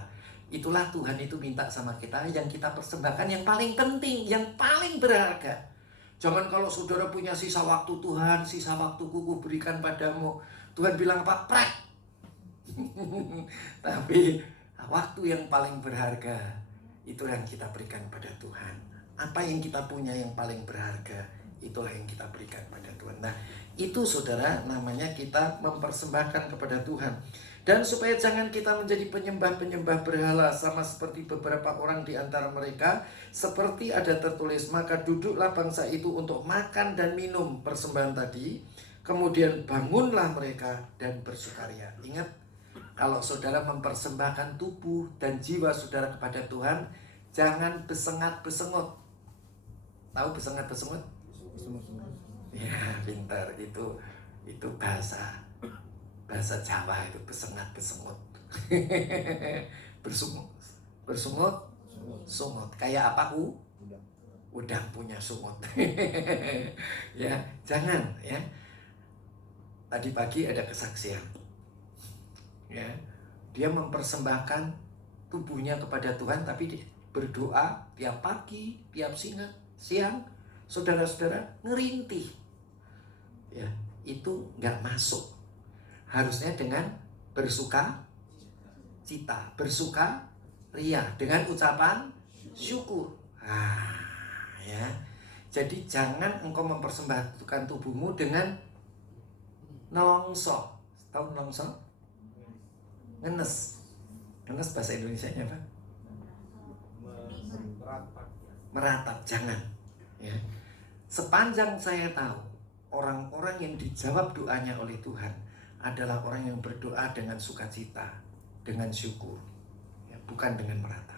Itulah Tuhan itu minta sama kita, yang kita persembahkan yang paling penting, yang paling berharga. Jangan kalau saudara punya sisa waktu, Tuhan, sisa waktuku ku berikan padamu. Tuhan bilang apa? Prek. Tapi waktu yang paling berharga itu yang kita berikan pada Tuhan. Apa yang kita punya yang paling berharga, itulah yang kita berikan pada Tuhan. Nah, itu saudara, namanya kita mempersembahkan kepada Tuhan. Dan supaya jangan kita menjadi penyembah-penyembah berhala, sama seperti beberapa orang di antara mereka, seperti ada tertulis, maka duduklah bangsa itu untuk makan dan minum persembahan tadi, kemudian bangunlah mereka dan bersukaria. Ingat, kalau saudara mempersembahkan tubuh dan jiwa saudara kepada Tuhan, jangan besengat-besengut. Tahu besengat-besengut? Ya, pintar. Itu bahasa Jawa itu, besengat-besengut. Bersungut, sungut. Kayak apa udang punya sungut. Ya, jangan ya. Tadi pagi ada kesaksian. Ya, dia mempersembahkan tubuhnya kepada Tuhan, tapi berdoa tiap pagi, tiap siang, saudara-saudara ngerintih. Ya, itu nggak masuk. Harusnya dengan bersuka ria, dengan ucapan syukur. Ya. Jadi jangan engkau mempersembahkan tubuhmu dengan nelongso. Tahu nelongso? Ngenes bahasa Indonesianya apa? Meratap, jangan ya. Sepanjang saya tahu, orang-orang yang dijawab doanya oleh Tuhan adalah orang yang berdoa dengan sukacita, dengan syukur ya, bukan dengan meratap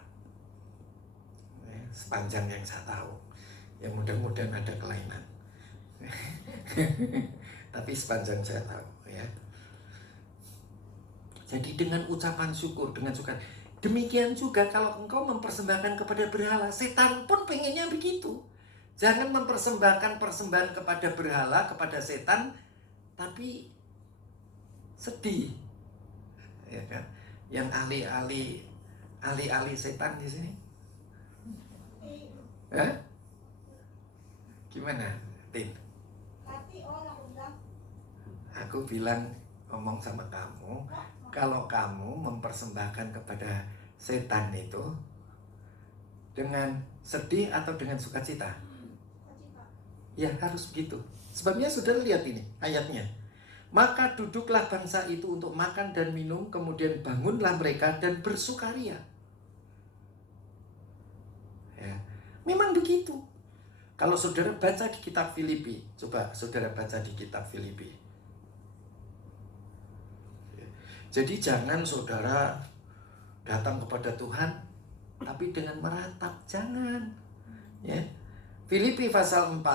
ya, sepanjang yang saya tahu ya, mudah-mudahan ada kelainan. Tapi sepanjang saya tahu ya. Jadi dengan ucapan syukur, dengan suka. Demikian juga kalau engkau mempersembahkan kepada berhala, setan pun pengennya begitu. Jangan mempersembahkan persembahan kepada berhala, kepada setan, tapi sedih. Ya kan? Yang alih-alih setan di sini. Gimana, Tin? Aku bilang, ngomong sama kamu, kalau kamu mempersembahkan kepada setan itu dengan sedih atau dengan sukacita? Ya harus begitu. Sebabnya saudara lihat ini ayatnya. Maka duduklah bangsa itu untuk makan dan minum, kemudian bangunlah mereka dan bersukaria. Ya, memang begitu. Kalau saudara baca di kitab Filipi, coba saudara baca di kitab Filipi. Jadi jangan saudara datang kepada Tuhan tapi dengan meratap, jangan. Ya. Filipi pasal 4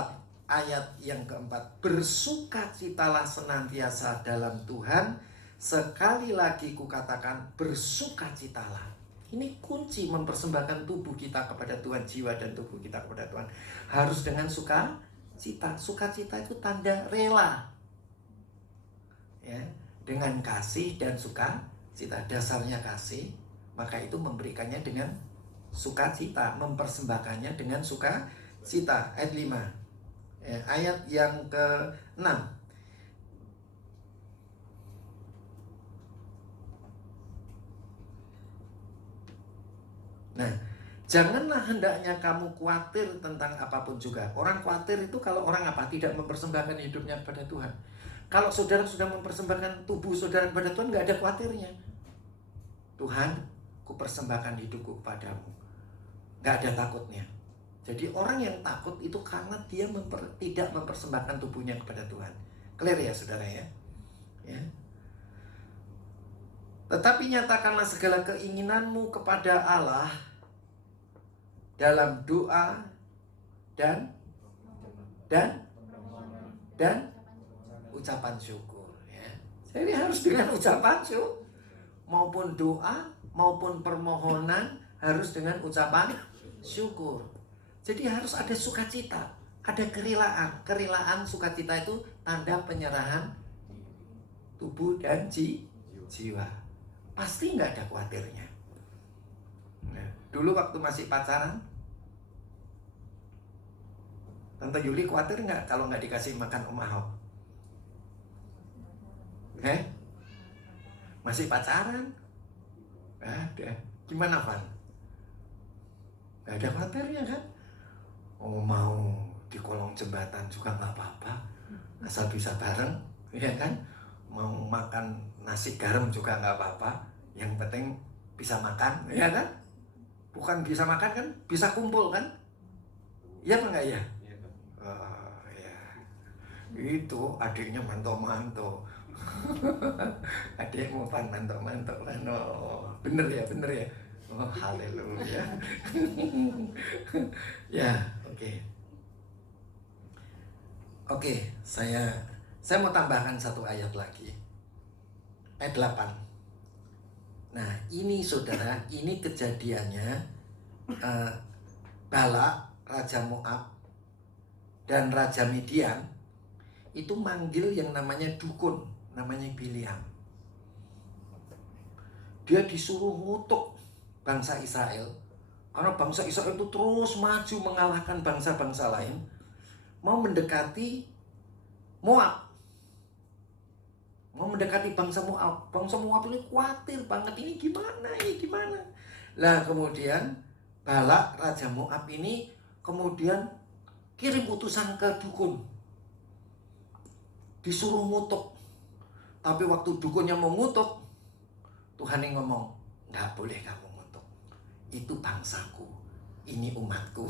ayat yang keempat, bersukacitalah senantiasa dalam Tuhan. Sekali lagi kukatakan, bersukacitalah. Ini kunci mempersembahkan tubuh kita kepada Tuhan, jiwa dan tubuh kita kepada Tuhan. Harus dengan sukacita. Sukacita itu tanda rela. Ya, dengan kasih dan sukacita. Dasarnya kasih, maka itu memberikannya dengan sukacita, mempersembahkannya dengan sukacita. Ayat 5. Ya, ayat yang ke-6. Nah, janganlah hendaknya kamu khawatir tentang apapun juga. Orang khawatir itu kalau orang apa? Tidak mempersembahkan hidupnya kepada Tuhan. Kalau saudara sudah mempersembahkan tubuh saudara kepada Tuhan, nggak ada khawatirnya. Tuhan, ku persembahkan hidupku kepadamu. Nggak ada takutnya. Jadi orang yang takut itu karena dia tidak mempersembahkan tubuhnya kepada Tuhan. Clear ya saudara ya? Ya. Tetapi nyatakanlah segala keinginanmu kepada Allah dalam doa dan ucapan syukur. Ya. Jadi harus dengan ucapan syukur, maupun doa maupun permohonan harus dengan ucapan syukur. Jadi harus ada sukacita, ada kerelaan. Kerelaan sukacita itu tanda penyerahan tubuh dan jiwa. Pasti nggak ada khawatirnya. Nah, dulu waktu masih pacaran, Tante Yuli khawatir nggak kalau nggak dikasih makan Om Ahok? Masih pacaran? Ada. Gimana, Van? Nggak ada khawatirnya kan? Oh, mau di kolong jembatan juga nggak apa-apa, asal bisa bareng, ya kan? Mau makan nasi garam juga nggak apa-apa, yang penting bisa makan, ya kan? Bukan bisa makan kan, bisa kumpul kan? Iya apa enggak ya? Oh, ya. Itu adiknya manto-manto. Adikmu Van manto-manto kan? Oh, bener ya. Oh, haleluya. Ya, oke. Oke, saya mau tambahkan satu ayat lagi. Ayat 8. Nah, ini saudara, ini kejadiannya Balak, Raja Moab, dan Raja Midian itu manggil yang namanya dukun, namanya Biliam. Dia disuruh ngutuk bangsa Israel, karena bangsa Israel itu terus maju mengalahkan bangsa-bangsa lain, mau mendekati Moab, mau mendekati bangsa Moab. Bangsa Moab ini khawatir banget, ini gimana. Nah, kemudian Balak, Raja Moab ini kemudian kirim utusan ke dukun, disuruh ngutuk. Tapi waktu dukunnya mau ngutuk, Tuhan yang ngomong, nggak boleh kamu ngutuk, itu bangsaku, ini umatku.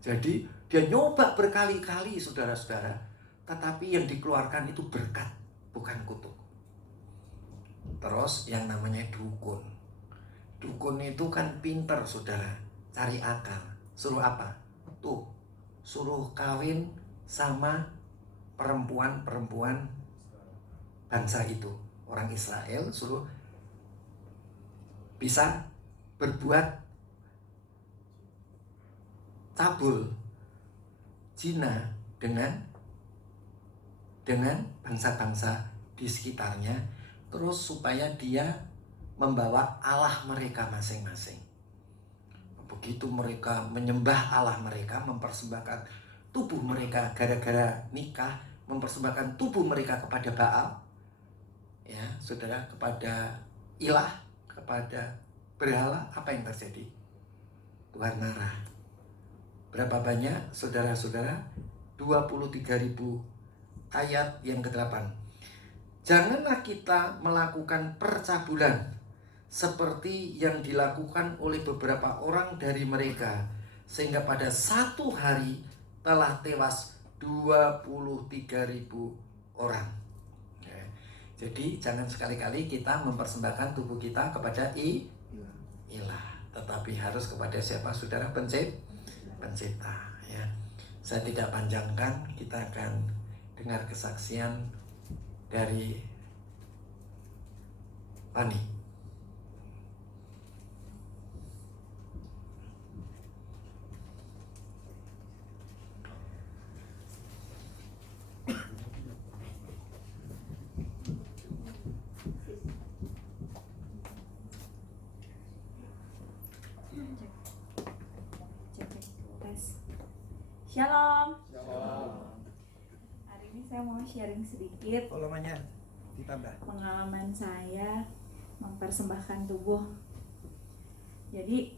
Jadi dia nyoba berkali-kali saudara-saudara, tetapi yang dikeluarkan itu berkat, bukan kutuk. Terus yang namanya dukun. Dukun itu kan pinter saudara, cari akal. Suruh apa? Tuh, suruh kawin sama perempuan-perempuan bangsa itu, orang Israel, suruh bisa berbuat cabul zina dengan bangsa-bangsa di sekitarnya, terus supaya dia membawa Allah mereka masing-masing. Begitu mereka menyembah Allah mereka, mempersembahkan tubuh mereka gara-gara nikah, mempersembahkan tubuh mereka kepada Baal, ya saudara, kepada ilah, kepada berhala, apa yang terjadi? Tuhan marah. Berapa banyak saudara-saudara? 23.000. Ayat yang ke-8. Janganlah kita melakukan percabulan seperti yang dilakukan oleh beberapa orang dari mereka, sehingga pada satu hari telah tewas 23.000 orang. Ya. Jadi jangan sekali-kali kita mempersembahkan tubuh kita kepada ilah, tetapi harus kepada siapa? Saudara, pencipta. Ya. Saya tidak panjangkan, kita akan dengar kesaksian dari Pani. Shalom. Hari ini saya mau sharing sedikit Volumenya ditambah. pengalaman saya mempersembahkan tubuh. Jadi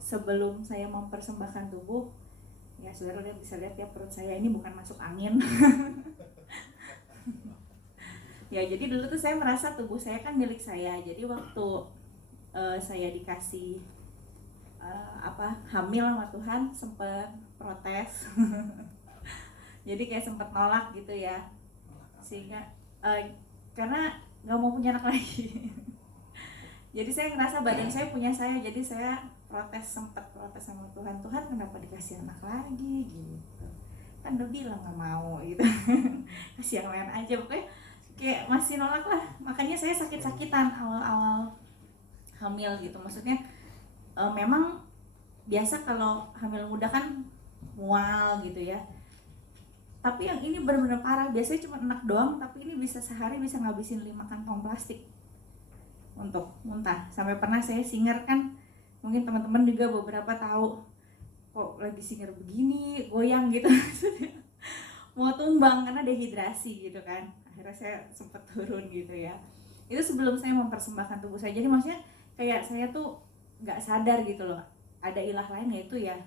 sebelum saya mempersembahkan tubuh, ya saudara bisa lihat ya, perut saya ini bukan masuk angin. Ya jadi dulu tuh saya merasa tubuh saya kan milik saya. Jadi waktu saya dikasih hamil sama Tuhan, sempat protes. Jadi kayak sempat nolak gitu ya, sehingga karena nggak mau punya anak lagi. Jadi saya ngerasa badan saya punya saya, jadi saya sempat protes sama Tuhan. Tuhan, kenapa dikasih anak lagi gitu, kan udah bilang nggak mau gitu. Kasih yang lain aja, pokoknya kayak masih nolak lah. Makanya saya sakit-sakitan awal-awal hamil gitu. Maksudnya memang biasa kalau hamil muda kan mual gitu ya, tapi yang ini benar-benar parah. Biasanya cuma enak doang, tapi ini bisa sehari bisa ngabisin 5 kantong plastik untuk muntah. Sampai pernah saya singer, kan mungkin teman-teman juga beberapa tahu, kok lagi singer begini goyang gitu. Mau tumbang karena dehidrasi gitu kan. Akhirnya saya sempat turun gitu ya. Itu sebelum saya mempersembahkan tubuh saya. Jadi maksudnya kayak saya tuh nggak sadar gitu loh, ada ilah lain, yaitu ya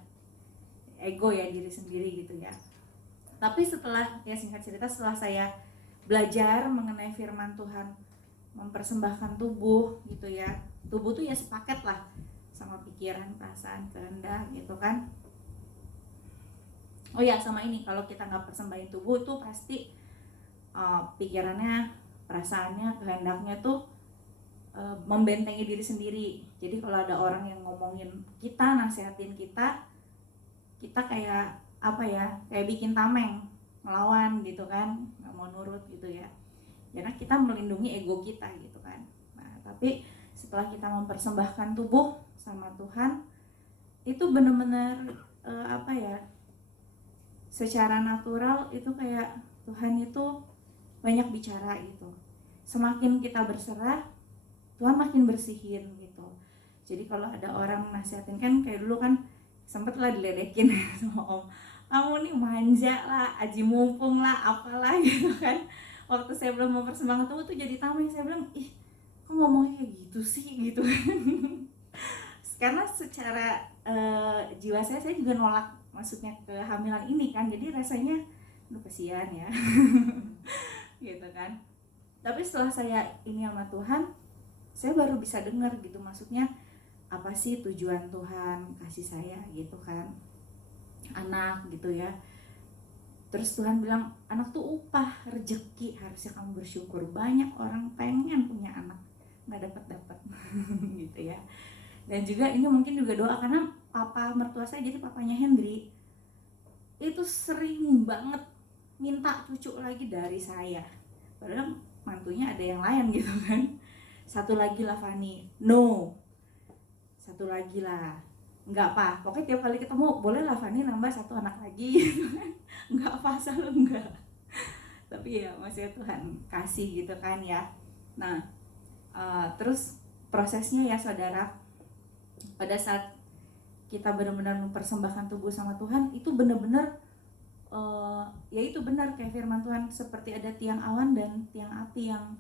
ego ya, diri sendiri gitu ya. Tapi setelah, ya singkat cerita, setelah saya belajar mengenai firman Tuhan, mempersembahkan tubuh gitu ya, tubuh tuh ya sepaket lah sama pikiran, perasaan, kehendak gitu kan. Oh ya, sama ini, kalau kita nggak persembahin tubuh tuh pasti pikirannya, perasaannya, kehendaknya tuh membentengi diri sendiri. Jadi kalau ada orang yang ngomongin kita, nasihatin kita kayak kayak bikin tameng, melawan gitu kan, nggak mau nurut gitu ya. Karena kita melindungi ego kita gitu kan. Nah, tapi setelah kita mempersembahkan tubuh sama Tuhan, itu benar-benar secara natural itu kayak Tuhan itu banyak bicara gitu. Semakin kita berserah, Tuhan makin bersihin gitu. Jadi kalau ada orang nasihatin, kan kayak dulu kan sempet lah diledekin sama om, kamu nih manja lah, aji mumpung lah, apalah gitu kan. Waktu saya belum mempersembahkan tubuh tuh jadi tameng, saya bilang, ih kok ngomongnya kayak gitu sih gitu. Karena secara jiwa saya juga nolak masuknya kehamilan ini kan, jadi rasanya aduh kasihan ya. Gitu kan. Tapi setelah saya ini sama Tuhan, saya baru bisa dengar gitu, maksudnya apa sih tujuan Tuhan kasih saya gitu kan, anak gitu ya. Terus Tuhan bilang, anak tuh upah, rezeki, harusnya kamu bersyukur. Banyak orang pengen punya anak, nggak dapat gitu ya. Dan juga ini mungkin juga doa, karena papa mertua saya, jadi papanya Hendri itu sering banget minta cucu lagi dari saya, padahal mantunya ada yang lain gitu kan. Satu lagi lah Fani, no, satu lagi lah, enggak apa, pokoknya tiap kali ketemu boleh lah Fani nambah 1 anak lagi gitu kan. Enggak apa, selalu enggak. Tapi ya maksudnya Tuhan kasih gitu kan ya. Nah terus prosesnya ya saudara, pada saat kita benar-benar mempersembahkan tubuh sama Tuhan, itu benar-benar ya itu benar kayak firman Tuhan, seperti ada tiang awan dan tiang api yang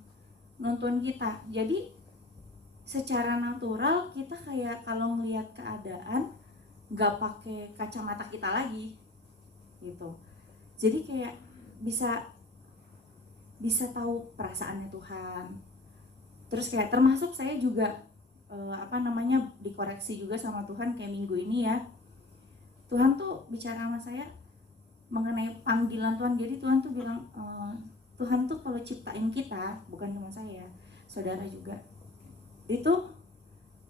nuntun kita. Jadi secara natural kita kayak kalau melihat keadaan nggak pakai kacamata kita lagi gitu. Jadi kayak bisa bisa tahu perasaannya Tuhan. Terus kayak termasuk saya juga dikoreksi juga sama Tuhan kayak minggu ini ya. Tuhan tuh bicara sama saya mengenai panggilan Tuhan. Jadi Tuhan tuh bilang Tuhan tuh kalau ciptain kita, bukan cuma saya, saudara juga, itu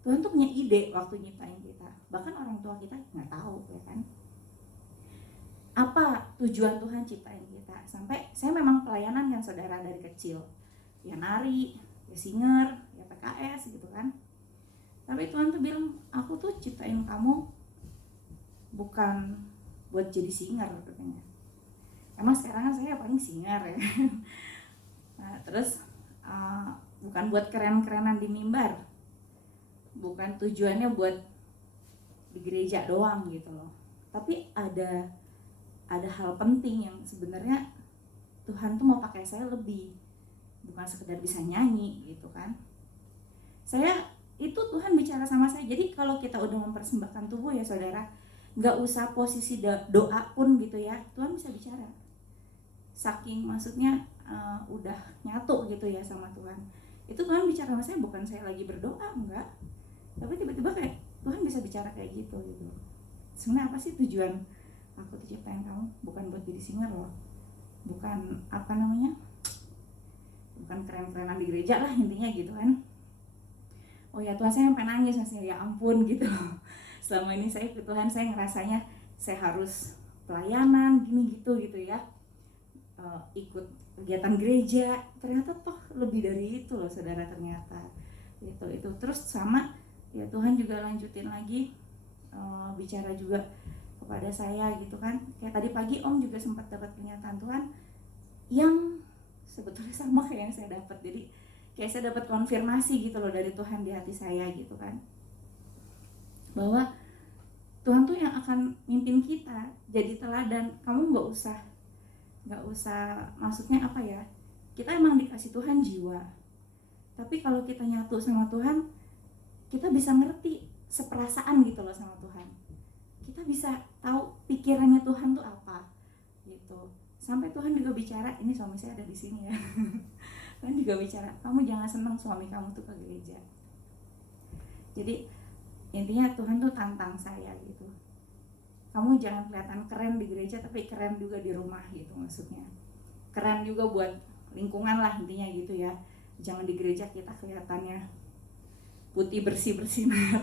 Tuhan tuh punya ide waktu nyiptain kita. Bahkan orang tua kita nggak tahu ya kan, apa tujuan Tuhan ciptain kita. Sampai saya memang pelayanan kan saudara dari kecil, ya nari, ya singer, ya PKS gitu kan. Tapi Tuhan tuh bilang, aku tuh ciptain kamu bukan buat jadi singer katanya. Emang sekarang kan saya paling singer ya. Nah, terus bukan buat keren-kerenan di mimbar, bukan tujuannya buat di gereja doang gitu loh. Tapi ada hal penting yang sebenarnya Tuhan tuh mau pakai saya lebih, bukan sekedar bisa nyanyi gitu kan. Itu Tuhan bicara sama saya. Jadi kalau kita udah mempersembahkan tubuh ya saudara, nggak usah posisi doa pun gitu ya, Tuhan bisa bicara. Saking maksudnya udah nyatu gitu ya sama Tuhan. Itu Tuhan bicara sama saya, bukan saya lagi berdoa, enggak. Tapi tiba-tiba kayak Tuhan bisa bicara kayak gitu. Sebenarnya apa sih tujuan aku tuh ciptain kamu? Bukan buat jadi singer loh, bukan bukan keren-kerenan di gereja lah intinya gitu kan. Oh ya Tuhan, saya sampai nangis maksudnya, ya ampun gitu. Selama ini saya ke Tuhan, saya ngerasanya saya harus pelayanan gini gitu ya, ikut kegiatan gereja. Ternyata toh lebih dari itu loh saudara, ternyata itu. Terus sama ya Tuhan juga lanjutin lagi bicara juga kepada saya gitu kan. Kayak tadi pagi Om juga sempat dapat kenyataan Tuhan yang sebetulnya sama kayak yang saya dapat. Jadi kayak saya dapat konfirmasi gitu loh dari Tuhan di hati saya gitu kan, bahwa Tuhan tuh yang akan mimpin kita jadi teladan. Kamu nggak usah maksudnya apa ya, kita emang dikasih Tuhan jiwa, tapi kalau kita nyatu sama Tuhan, kita bisa ngerti seperasaan gitu loh sama Tuhan. Kita bisa tahu pikirannya Tuhan tuh apa gitu. Sampai Tuhan juga bicara, ini suami saya ada di sini ya. Tuhan juga bicara, kamu jangan senang suami kamu tuh ke gereja. Jadi intinya Tuhan tuh tantang saya gitu. Kamu jangan kelihatan keren di gereja, tapi keren juga di rumah gitu maksudnya. Keren juga buat lingkungan lah intinya gitu ya. Jangan di gereja kita kelihatannya putih bersih bersinar,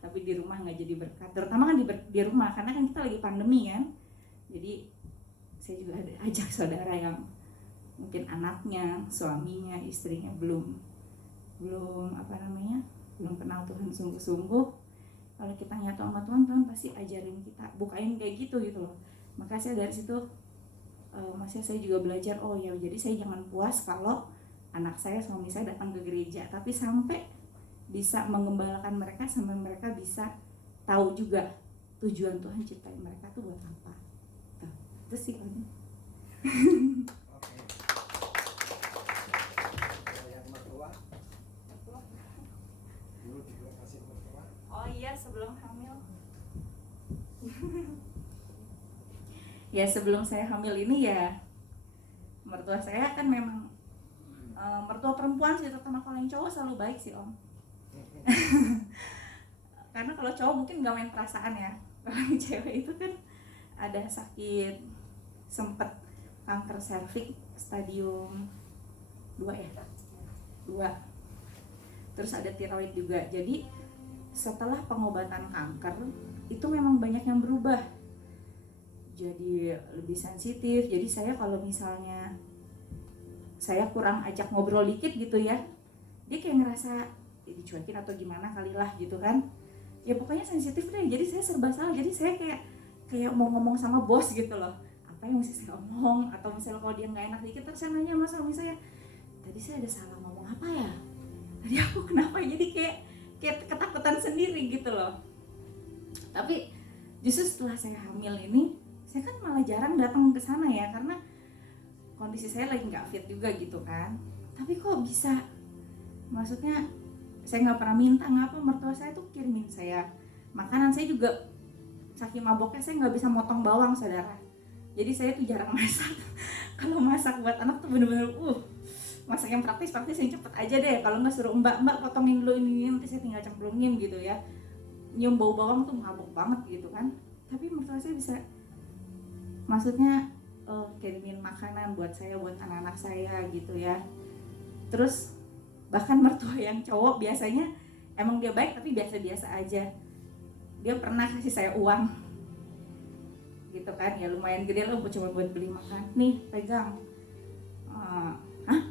tapi di rumah nggak jadi berkat. Terutama kan di rumah, karena kan kita lagi pandemi kan. Jadi saya juga ada ajak saudara yang mungkin anaknya, suaminya, istrinya belum kenal Tuhan sungguh-sungguh. Kalau kita nyatu sama Tuhan, Tuhan pasti ajarin kita, bukain kayak gitu loh. Maka saya dari situ saya juga belajar, oh ya jadi saya jangan puas kalau anak saya, suami saya datang ke gereja, tapi sampai bisa mengembalakan mereka, sampai mereka bisa tahu juga tujuan Tuhan ciptain mereka tuh buat apa. Itu sih kan. Oh iya, sebelum hamil. Ya sebelum saya hamil ini ya, mertua saya kan memang mertua perempuan sih, terutama kalau yang cowok selalu baik sih Om. Karena kalau cowok mungkin gak main perasaan ya, kalau yang cewek itu kan ada sakit, sempet kanker serviks stadium 2 ya, 2. Terus ada tiroid juga. Jadi setelah pengobatan kanker itu memang banyak yang berubah, jadi lebih sensitif. Jadi saya kalau misalnya saya kurang ajak ngobrol dikit gitu ya, dia kayak ngerasa dicuekin atau gimana kali lah gitu kan. Ya pokoknya sensitif deh. Jadi saya serba salah. Jadi saya kayak mau ngomong sama bos gitu loh, apa yang mesti saya ngomong. Atau misalnya kalau dia nggak enak dikit, terus saya nanya sama suami saya, tadi saya ada salah ngomong apa ya, tadi aku kenapa. Jadi kayak ketakutan sendiri gitu loh. Tapi justru setelah saya hamil ini, saya kan malah jarang datang ke sana ya, karena kondisi saya lagi nggak fit juga gitu kan. Tapi kok bisa, maksudnya saya nggak pernah minta ngapa, mertua saya tuh kirimin saya makanan. Saya juga saking maboknya saya nggak bisa motong bawang saudara, jadi saya tuh jarang masak. kalau masak buat anak tuh bener-bener masak yang praktis yang cepet aja deh. Kalau nggak suruh mbak potongin dulu ini, nanti saya tinggal cemplungin gitu ya. Nyium bau bawang tuh mabuk banget gitu kan. Tapi mertua saya bisa, maksudnya kirimin makanan buat saya, buat anak-anak saya gitu ya. Terus bahkan mertua yang cowok biasanya emang dia baik tapi biasa-biasa aja. Dia pernah kasih saya uang gitu kan, ya lumayan gede loh, cuma buat beli makan. Nih pegang.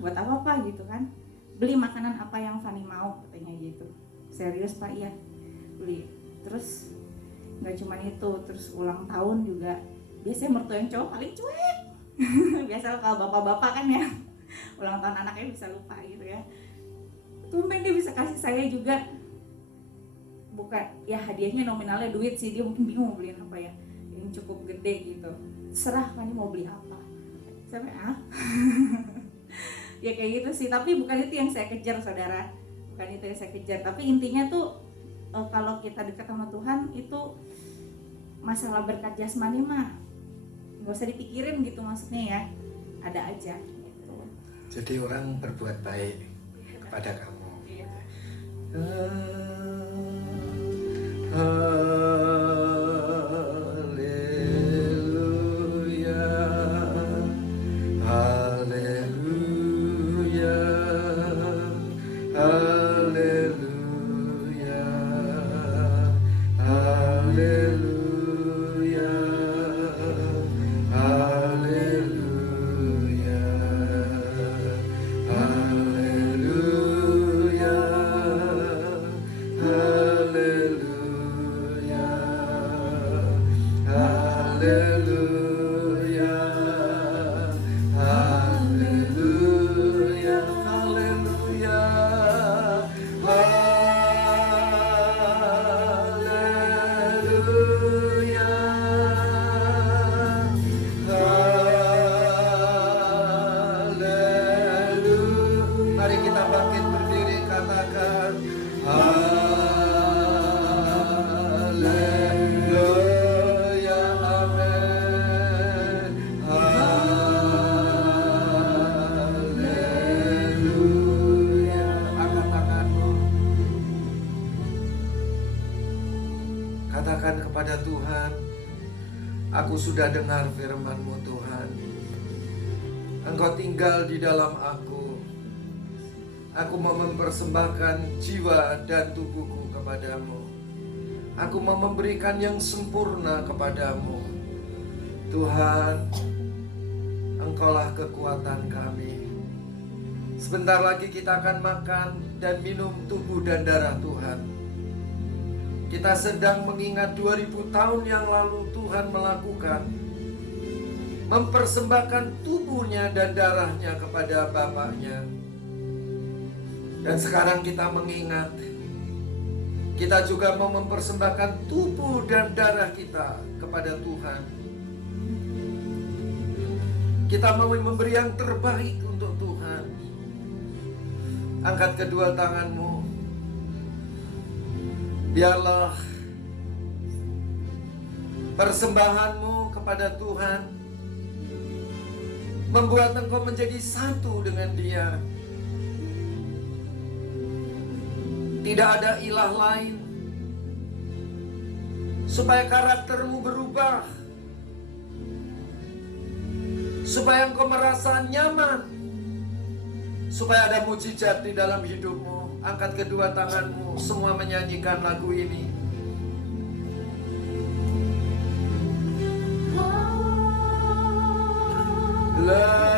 Buat apa gitu kan? Beli makanan apa yang Fani mau, katanya gitu. Serius Pak, iya beli. Terus nggak cuma itu, terus ulang tahun juga biasanya mertua yang cowok paling cuek. Biasa kalau bapak-bapak kan ya ulang tahun anaknya bisa lupa gitu ya. Tumben dia bisa kasih saya juga, bukan ya hadiahnya nominalnya duit sih, dia mungkin bingung mau beliin apa ya yang cukup gede gitu. Serah Fani mau beli apa, sampai ya kayak gitu sih. Tapi bukan itu yang saya kejar saudara, bukan itu yang saya kejar. Tapi intinya tuh kalau kita dekat sama Tuhan itu masalah berkat jasmani mah nggak usah dipikirin gitu, maksudnya ya ada aja gitu. Jadi orang berbuat baik kepada kamu. Iya. Haleluya, haleluya, haleluya, haleluya, haleluya, haleluya, haleluya, haleluya, haleluya, haleluya, haleluya, haleluya. Mari kita bangkit berdiri, katakan haleluya, amin, haleluya. Angkat tanganmu, katakan kepada Tuhan, aku sudah dengar firman-Mu Tuhan. Engkau tinggal di dalam aku. Aku mau mempersembahkan jiwa dan tubuhku kepadamu. Aku mau memberikan yang sempurna kepadamu. Tuhan, Engkaulah kekuatan kami. Sebentar lagi kita akan makan dan minum tubuh dan darah Tuhan. Kita sedang mengingat 2000 tahun yang lalu Tuhan melakukan, mempersembahkan tubuhnya dan darahnya kepada Bapaknya. Dan sekarang kita mengingat, kita juga mau mempersembahkan tubuh dan darah kita kepada Tuhan. Kita mau memberi yang terbaik untuk Tuhan. Angkat kedua tanganmu. Biarlah persembahanmu kepada Tuhan membuat engkau menjadi satu dengan Dia. Tidak ada ilah lain. Supaya karaktermu berubah, supaya engkau merasa nyaman, supaya ada mujizat di dalam hidupmu. Angkat kedua tanganmu, semua menyanyikan lagu ini. Haleluya,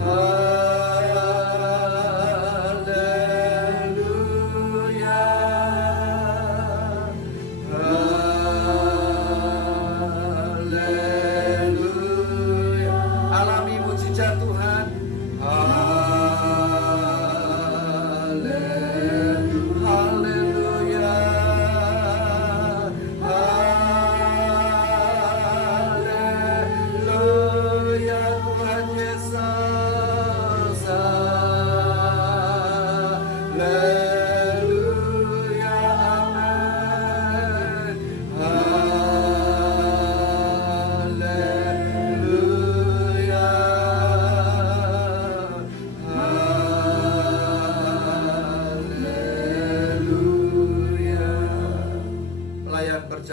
haleluya, haleluya. Alami mujizat Tuhan. Haleluya,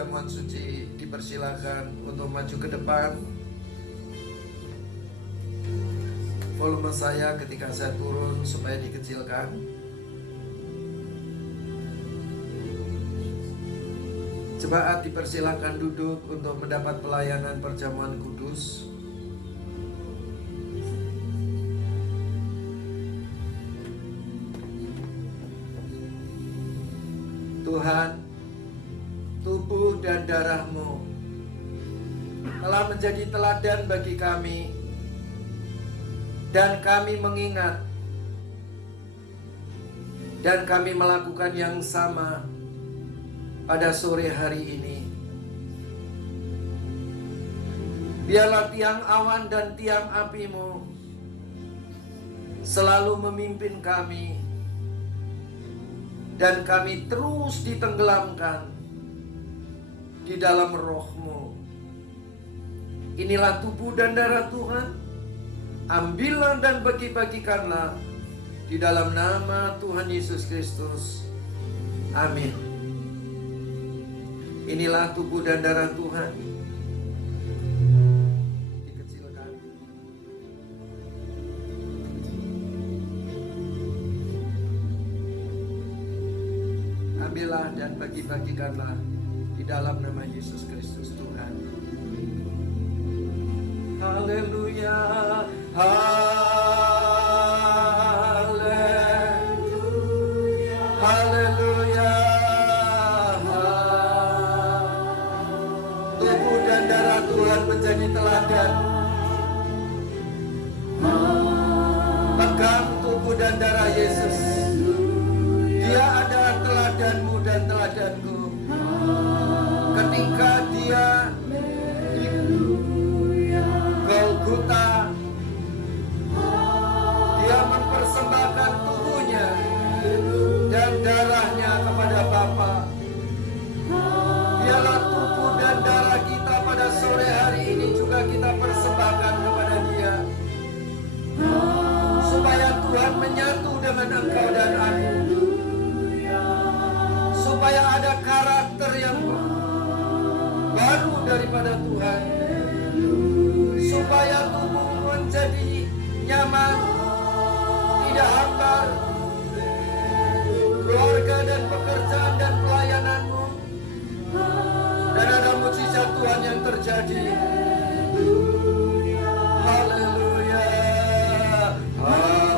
perjamuan suci dipersilakan untuk maju ke depan. Volume saya ketika saya turun supaya dikecilkan. Jemaat dipersilakan duduk untuk mendapat pelayanan perjamuan kudus. Tuhan, tubuh dan darah-Mu telah menjadi teladan bagi kami, dan kami mengingat dan kami melakukan yang sama pada sore hari ini. Biarlah tiang awan dan tiang api-Mu selalu memimpin kami, dan kami terus ditenggelamkan di dalam Roh-Mu. Inilah tubuh dan darah Tuhan. Ambillah dan bagi-bagikanlah di dalam nama Tuhan Yesus Kristus. Amin. Inilah tubuh dan darah Tuhan. Dikecilkan. Ambillah dan bagi-bagikanlah di dalam nama Yesus Kristus Tuhan. Haleluya. Haleluya. Haleluya. Tubuh dan darah Tuhan menjadi teladan. Pegang tubuh dan darah Yesus. Dia adalah teladanmu dan teladanku. Ketika dia di Golgota, dia mempersembahkan tubuhnya dan darahnya kepada Bapa. Biarlah tubuh dan darah kita pada sore hari ini juga kita persembahkan kepada Dia, supaya Tuhan menyatu dengan engkau dan aku, supaya ada karakter yang baru daripada Tuhan, supaya tubuh menjadi nyaman, tidak hambar, keluarga dan pekerjaan dan pelayananmu, dan ada mujizat Tuhan yang terjadi. Haleluya. Haleluya.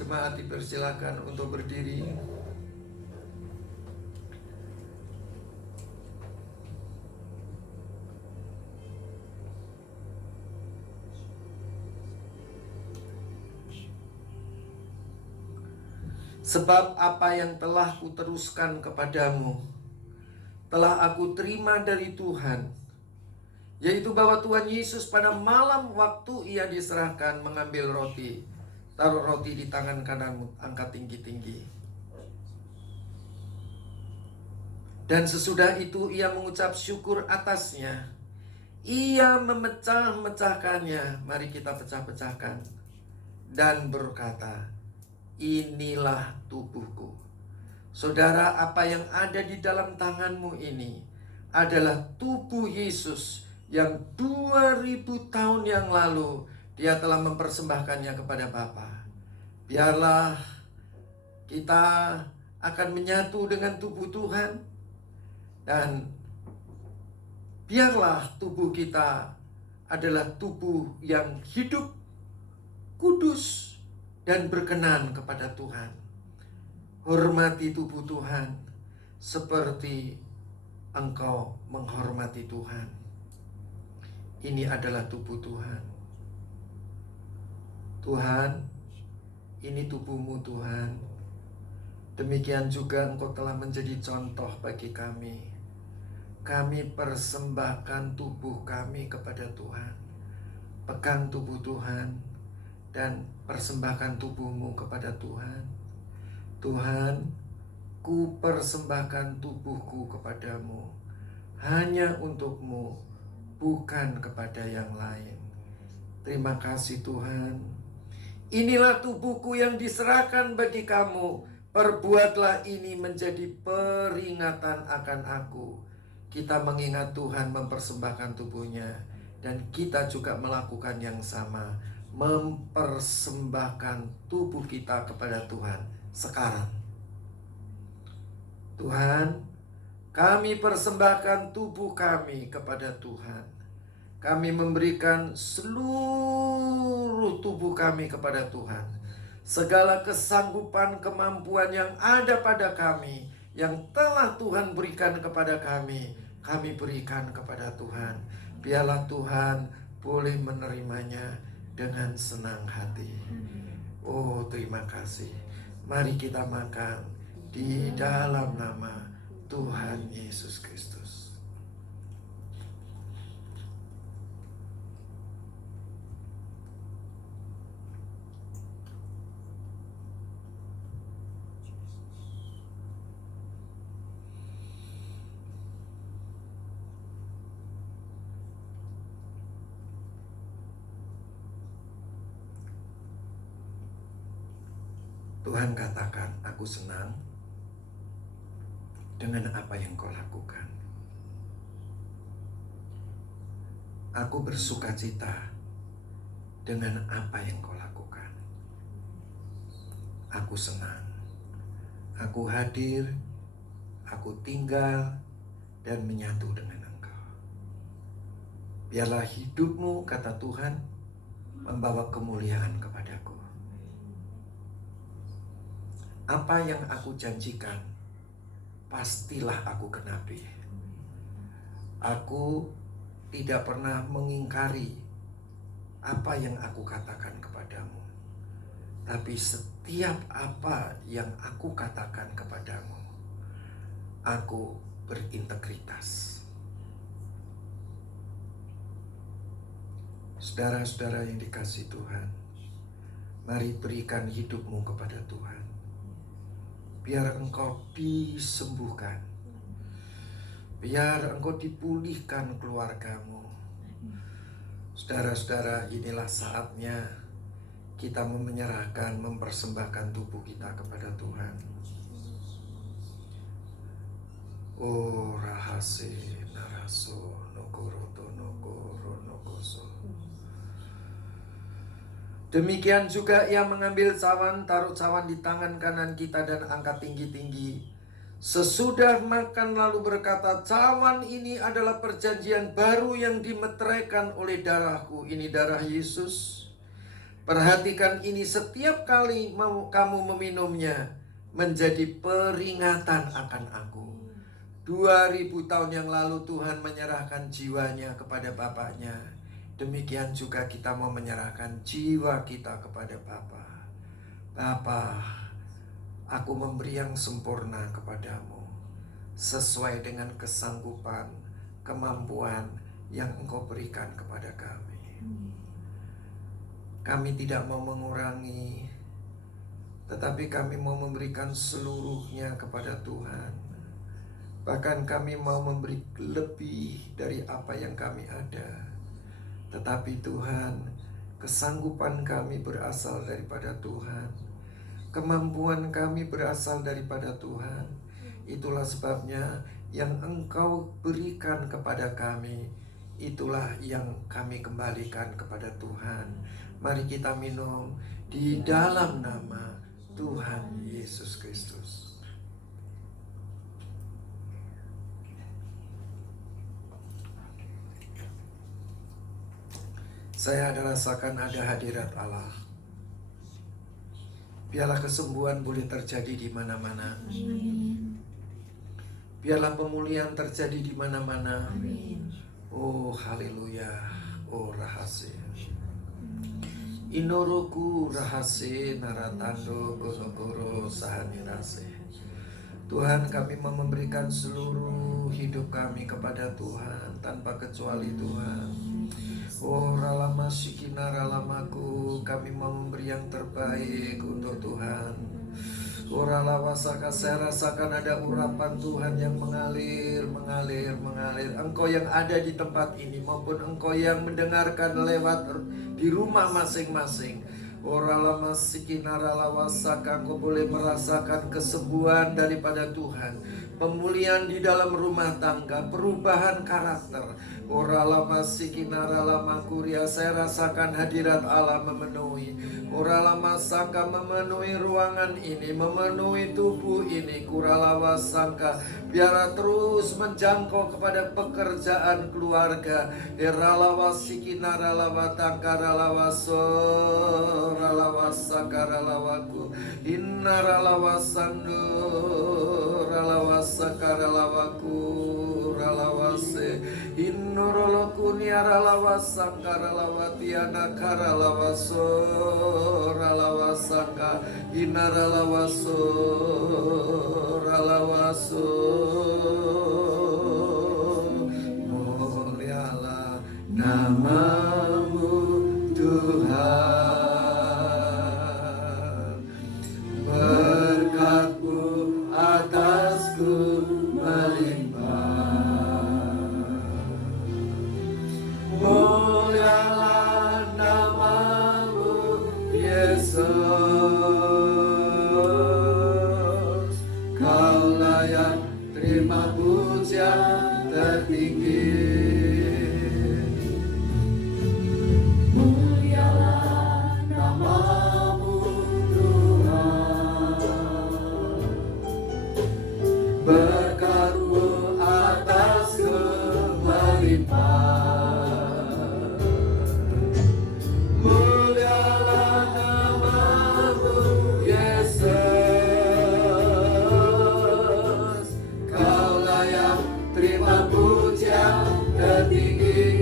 Jemaat dipersilakan untuk berdiri. Sebab apa yang telah kuteruskan kepadamu telah aku terima dari Tuhan, yaitu bahwa Tuhan Yesus pada malam waktu Ia diserahkan mengambil roti, taruh roti di tangan kananmu, angkat tinggi-tinggi. Dan sesudah itu Ia mengucap syukur atasnya. Ia memecah-mecahkannya, mari kita pecah-pecahkan, dan berkata, inilah tubuhku. Saudara, apa yang ada di dalam tanganmu ini adalah tubuh Yesus yang 2000 tahun yang lalu Dia telah mempersembahkannya kepada Bapa. Biarlah kita akan menyatu dengan tubuh Tuhan, dan biarlah tubuh kita adalah tubuh yang hidup, kudus, dan berkenan kepada Tuhan. Hormati tubuh Tuhan seperti engkau menghormati Tuhan. Ini adalah tubuh Tuhan. Tuhan, ini tubuhmu Tuhan. Demikian juga engkau telah menjadi contoh bagi kami. Kami persembahkan tubuh kami kepada Tuhan. Pegang tubuh Tuhan dan persembahkan tubuhmu kepada Tuhan. Tuhan, ku persembahkan tubuhku kepadamu, hanya untukmu, bukan kepada yang lain. Terima kasih Tuhan. Inilah tubuhku yang diserahkan bagi kamu. Perbuatlah ini menjadi peringatan akan aku. Kita mengingat Tuhan mempersembahkan tubuhnya, dan kita juga melakukan yang sama, mempersembahkan tubuh kita kepada Tuhan sekarang. Tuhan, kami persembahkan tubuh kami kepada Tuhan. Kami memberikan seluruh tubuh kami kepada Tuhan. Segala kesanggupan, kemampuan yang ada pada kami, yang telah Tuhan berikan kepada kami berikan kepada Tuhan. Biarlah Tuhan boleh menerimanya dengan senang hati. Oh, terima kasih. Mari kita makan di dalam nama Tuhan Yesus Kristus. Tuhan katakan, aku senang dengan apa yang kau lakukan. Aku bersuka cita dengan apa yang kau lakukan. Aku senang. Aku hadir, aku tinggal dan menyatu dengan Engkau. Biarlah hidupmu, kata Tuhan, membawa kemuliaan kepadaku. Apa yang aku janjikan, pastilah aku genapi. Aku tidak pernah mengingkari apa yang aku katakan kepadamu. Tapi setiap apa yang aku katakan kepadamu, aku berintegritas. Saudara-saudara yang dikasihi Tuhan, mari berikan hidupmu kepada Tuhan. Biar engkau disembuhkan. Biar engkau dipulihkan keluargamu. Saudara-saudara, inilah saatnya kita menyerahkan, mempersembahkan tubuh kita kepada Tuhan. Oh, rahase naraso nokoroto nokoro nokoso. Demikian juga ia mengambil cawan, taruh cawan di tangan kanan kita dan angkat tinggi-tinggi. Sesudah makan lalu berkata, cawan ini adalah perjanjian baru yang dimeteraikan oleh darahku. Ini darah Yesus. Perhatikan ini setiap kali kamu meminumnya, menjadi peringatan akan aku. 2000 tahun yang lalu Tuhan menyerahkan jiwanya kepada Bapaknya. Demikian juga kita mau menyerahkan jiwa kita kepada Bapa. Bapa, aku memberi yang sempurna kepadamu, sesuai dengan kesanggupan, kemampuan yang Engkau berikan kepada kami. Kami tidak mau mengurangi, tetapi kami mau memberikan seluruhnya kepada Tuhan. Bahkan kami mau memberi lebih dari apa yang kami ada. Tetapi Tuhan, kesanggupan kami berasal daripada Tuhan. Kemampuan kami berasal daripada Tuhan. Itulah sebabnya yang Engkau berikan kepada kami, itulah yang kami kembalikan kepada Tuhan. Mari kita minum di dalam nama Tuhan Yesus Kristus. Saya ada rasakan ada hadirat Allah. Biarlah kesembuhan boleh terjadi di mana-mana. Biarlah pemulihan terjadi di mana-mana. Amin. Oh haleluya. Oh rahasia. Inoroku rahase naratando goro-goro sahanirase. Tuhan, kami mau memberikan seluruh hidup kami kepada Tuhan tanpa kecuali Tuhan. Oh ralama sikina ralamaku, kami mau memberi yang terbaik untuk Tuhan. Oh ralawasaka, saya rasakan ada urapan Tuhan yang mengalir. Engkau yang ada di tempat ini maupun engkau yang mendengarkan lewat di rumah masing-masing. Oralama sikinara lawasaka, engkau boleh merasakan kesembuhan daripada Tuhan, pemulihan di dalam rumah tangga, perubahan karakter. Oralama sikinara lama kuria, saya rasakan hadirat Allah memenuhi. Oralama saka memenuhi ruangan ini, memenuhi tubuh ini. Kuralawa sangka, biar terus menjangkau kepada pekerjaan keluarga. Eralawa sikinara lawa tangkara lawa ralawa sakara lawaku inna ralawa sandu ralawa sakara lawaku ralawase innu roloku niara lawa sakara lawatiana kara lawaso ralawa saka inna ralawaso ralawaso mulialah namamu Tuhan. Berkat-Mu atasku melimpah. Mulialah namamu Yesus. Kau layak terima pujian tertinggi. Berkat-Mu atasku melimpah. Mulialah namamu Yesus. Kau layak terima pujian tertinggi.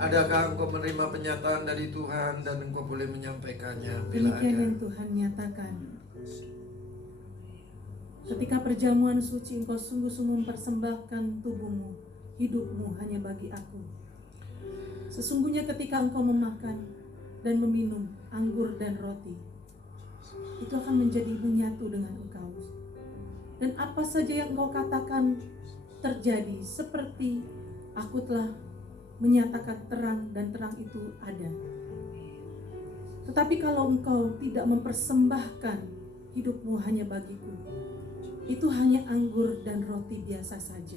Adakah engkau menerima penyataan dari Tuhan dan engkau boleh menyampaikannya bila Demikian ada? yang Tuhan nyatakan. Ketika perjamuan suci engkau sungguh-sungguh mempersembahkan tubuhmu, hidupmu hanya bagi aku. Sesungguhnya ketika engkau memakan dan meminum anggur dan roti, itu akan menjadi menyatu dengan engkau. Dan apa saja yang engkau katakan terjadi, seperti aku telah menyatakan terang dan terang itu ada. Tetapi kalau engkau tidak mempersembahkan hidupmu hanya bagiku, itu hanya anggur dan roti biasa saja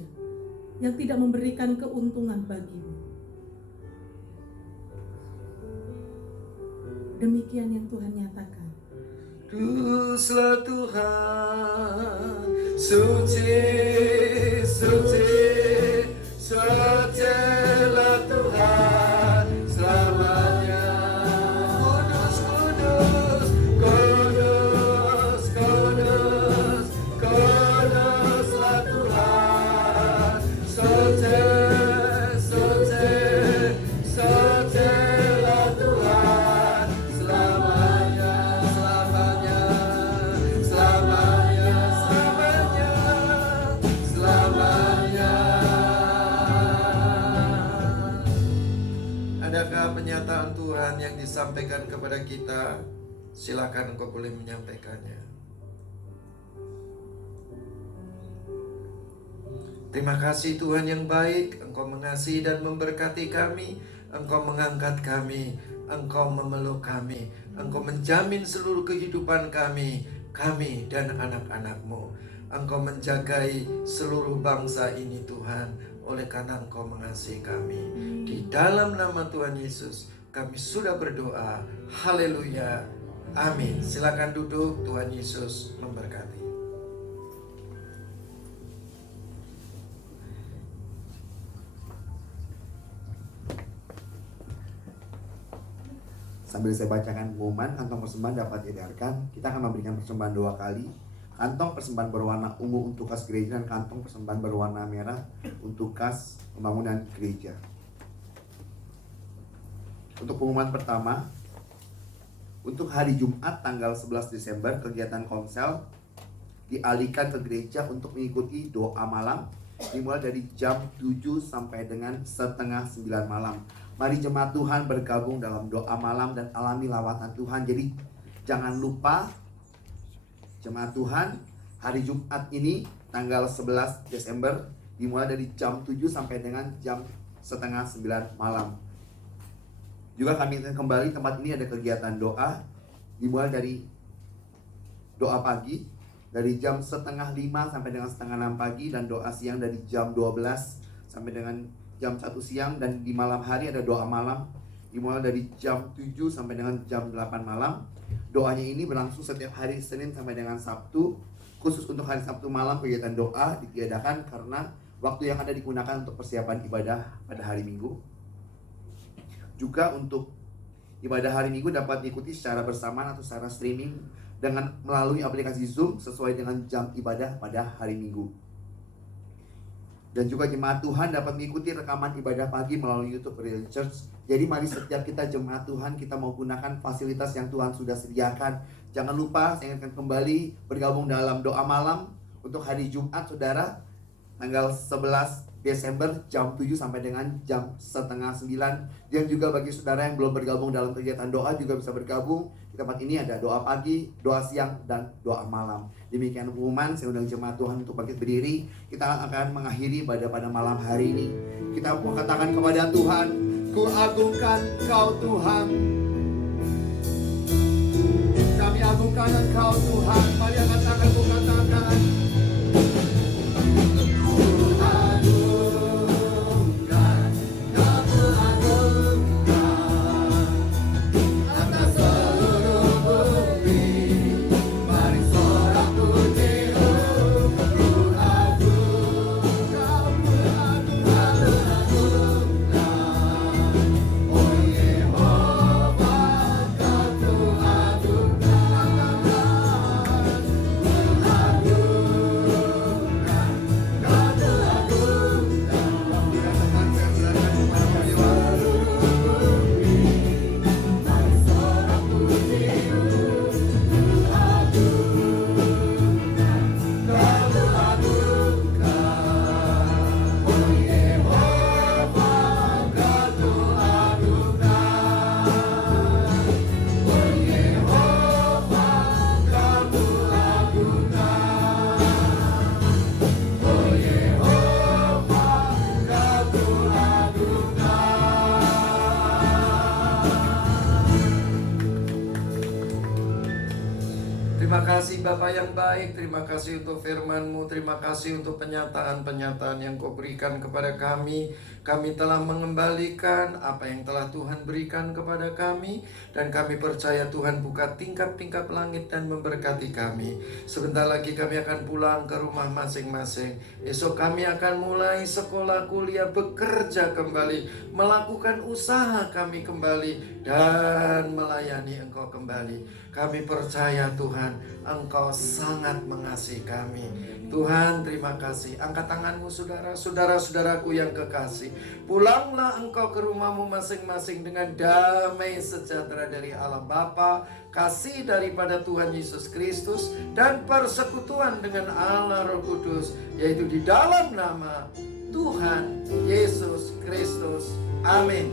yang tidak memberikan keuntungan bagimu. Demikian yang Tuhan nyatakan. Kuduslah Tuhan, suci, suci, sucilah Tuhan selamanya. Kudus, kudus, kudus, kudus, kuduslah Tuhan. Suci, suci, sucilah Tuhan selamanya, selamanya, selamanya, selamanya, selamanya. Adakah penyataan Tuhan yang disampaikan kepada kita Silakan engkau boleh menyampaikannya. Terima kasih Tuhan yang baik, Engkau mengasihi dan memberkati kami, Engkau mengangkat kami, Engkau memeluk kami, Engkau menjamin seluruh kehidupan kami dan anak-anak-Mu. Engkau menjagai seluruh bangsa ini Tuhan, oleh karena Engkau mengasihi kami. Di dalam nama Tuhan Yesus kami sudah berdoa. Haleluya. Amin. Silakan duduk, Tuhan Yesus memberkati. Sambil saya bacakan pengumuman, kantong persembahan dapat diedarkan. Kita akan memberikan persembahan 2 kali. Kantong persembahan berwarna ungu untuk kas gereja dan kantong persembahan berwarna merah untuk kas pembangunan gereja. Untuk pengumuman pertama, untuk hari Jumat tanggal 11 Desember kegiatan konsel dialihkan ke gereja untuk mengikuti doa malam dimulai dari jam 7 sampai dengan setengah 9 malam. Mari jemaat Tuhan bergabung dalam doa malam dan alami lawatan Tuhan. Jadi jangan lupa jemaat Tuhan, hari Jumat ini tanggal 11 Desember dimulai dari jam 7 sampai dengan jam setengah 9 malam. Juga kami akan kembali, tempat ini ada kegiatan doa dimulai dari doa pagi dari jam setengah 5 sampai dengan setengah 6 pagi, dan doa siang dari jam 12 sampai dengan jam 1 siang, dan di malam hari ada doa malam dimulai dari jam 7 sampai dengan jam 8 malam. Doanya ini berlangsung setiap hari Senin sampai dengan Sabtu. Khusus untuk hari Sabtu malam kegiatan doa ditiadakan karena waktu yang ada digunakan untuk persiapan ibadah pada hari Minggu. Juga untuk ibadah hari Minggu dapat diikuti secara bersamaan atau secara streaming dengan melalui aplikasi Zoom sesuai dengan jam ibadah pada hari Minggu. Dan juga jemaat Tuhan dapat mengikuti rekaman ibadah pagi melalui YouTube Real Church. Jadi mari setiap kita jemaat Tuhan, kita mau gunakan fasilitas yang Tuhan sudah sediakan. Jangan lupa, saya ingatkan kembali, bergabung dalam doa malam untuk hari Jumat, saudara, tanggal 11 Desember jam 7 sampai dengan jam setengah 9. Dan juga bagi saudara yang belum bergabung dalam kegiatan doa juga bisa bergabung. Di tempat ini ada doa pagi, doa siang, dan doa malam. Demikian pengumuman, saya undang jemaat Tuhan untuk bangkit berdiri. Kita akan mengakhiri pada malam hari ini. Kita mau katakan kepada Tuhan, ku agungkan Kau Tuhan. Kami agungkan Engkau Tuhan. Mari angkat tangan, ku katakan. Terima kasih Bapa yang baik, terima kasih untuk firman-Mu, terima kasih untuk penyataan-penyataan yang Kau berikan kepada kami. Kami telah mengembalikan apa yang telah Tuhan berikan kepada kami, dan kami percaya Tuhan buka tingkap-tingkap langit dan memberkati kami. Sebentar lagi kami akan pulang ke rumah masing-masing. Esok kami akan mulai sekolah, kuliah, bekerja kembali, melakukan usaha kami kembali, dan melayani Engkau kembali. Kami percaya Tuhan, Engkau sangat mengasihi kami. Tuhan, terima kasih. Angkat tanganmu saudara, saudara-saudaraku yang kekasih. Pulanglah engkau ke rumahmu masing-masing dengan damai sejahtera dari Allah Bapa, kasih daripada Tuhan Yesus Kristus, dan persekutuan dengan Allah Roh Kudus, yaitu di dalam nama Tuhan Yesus Kristus. Amin.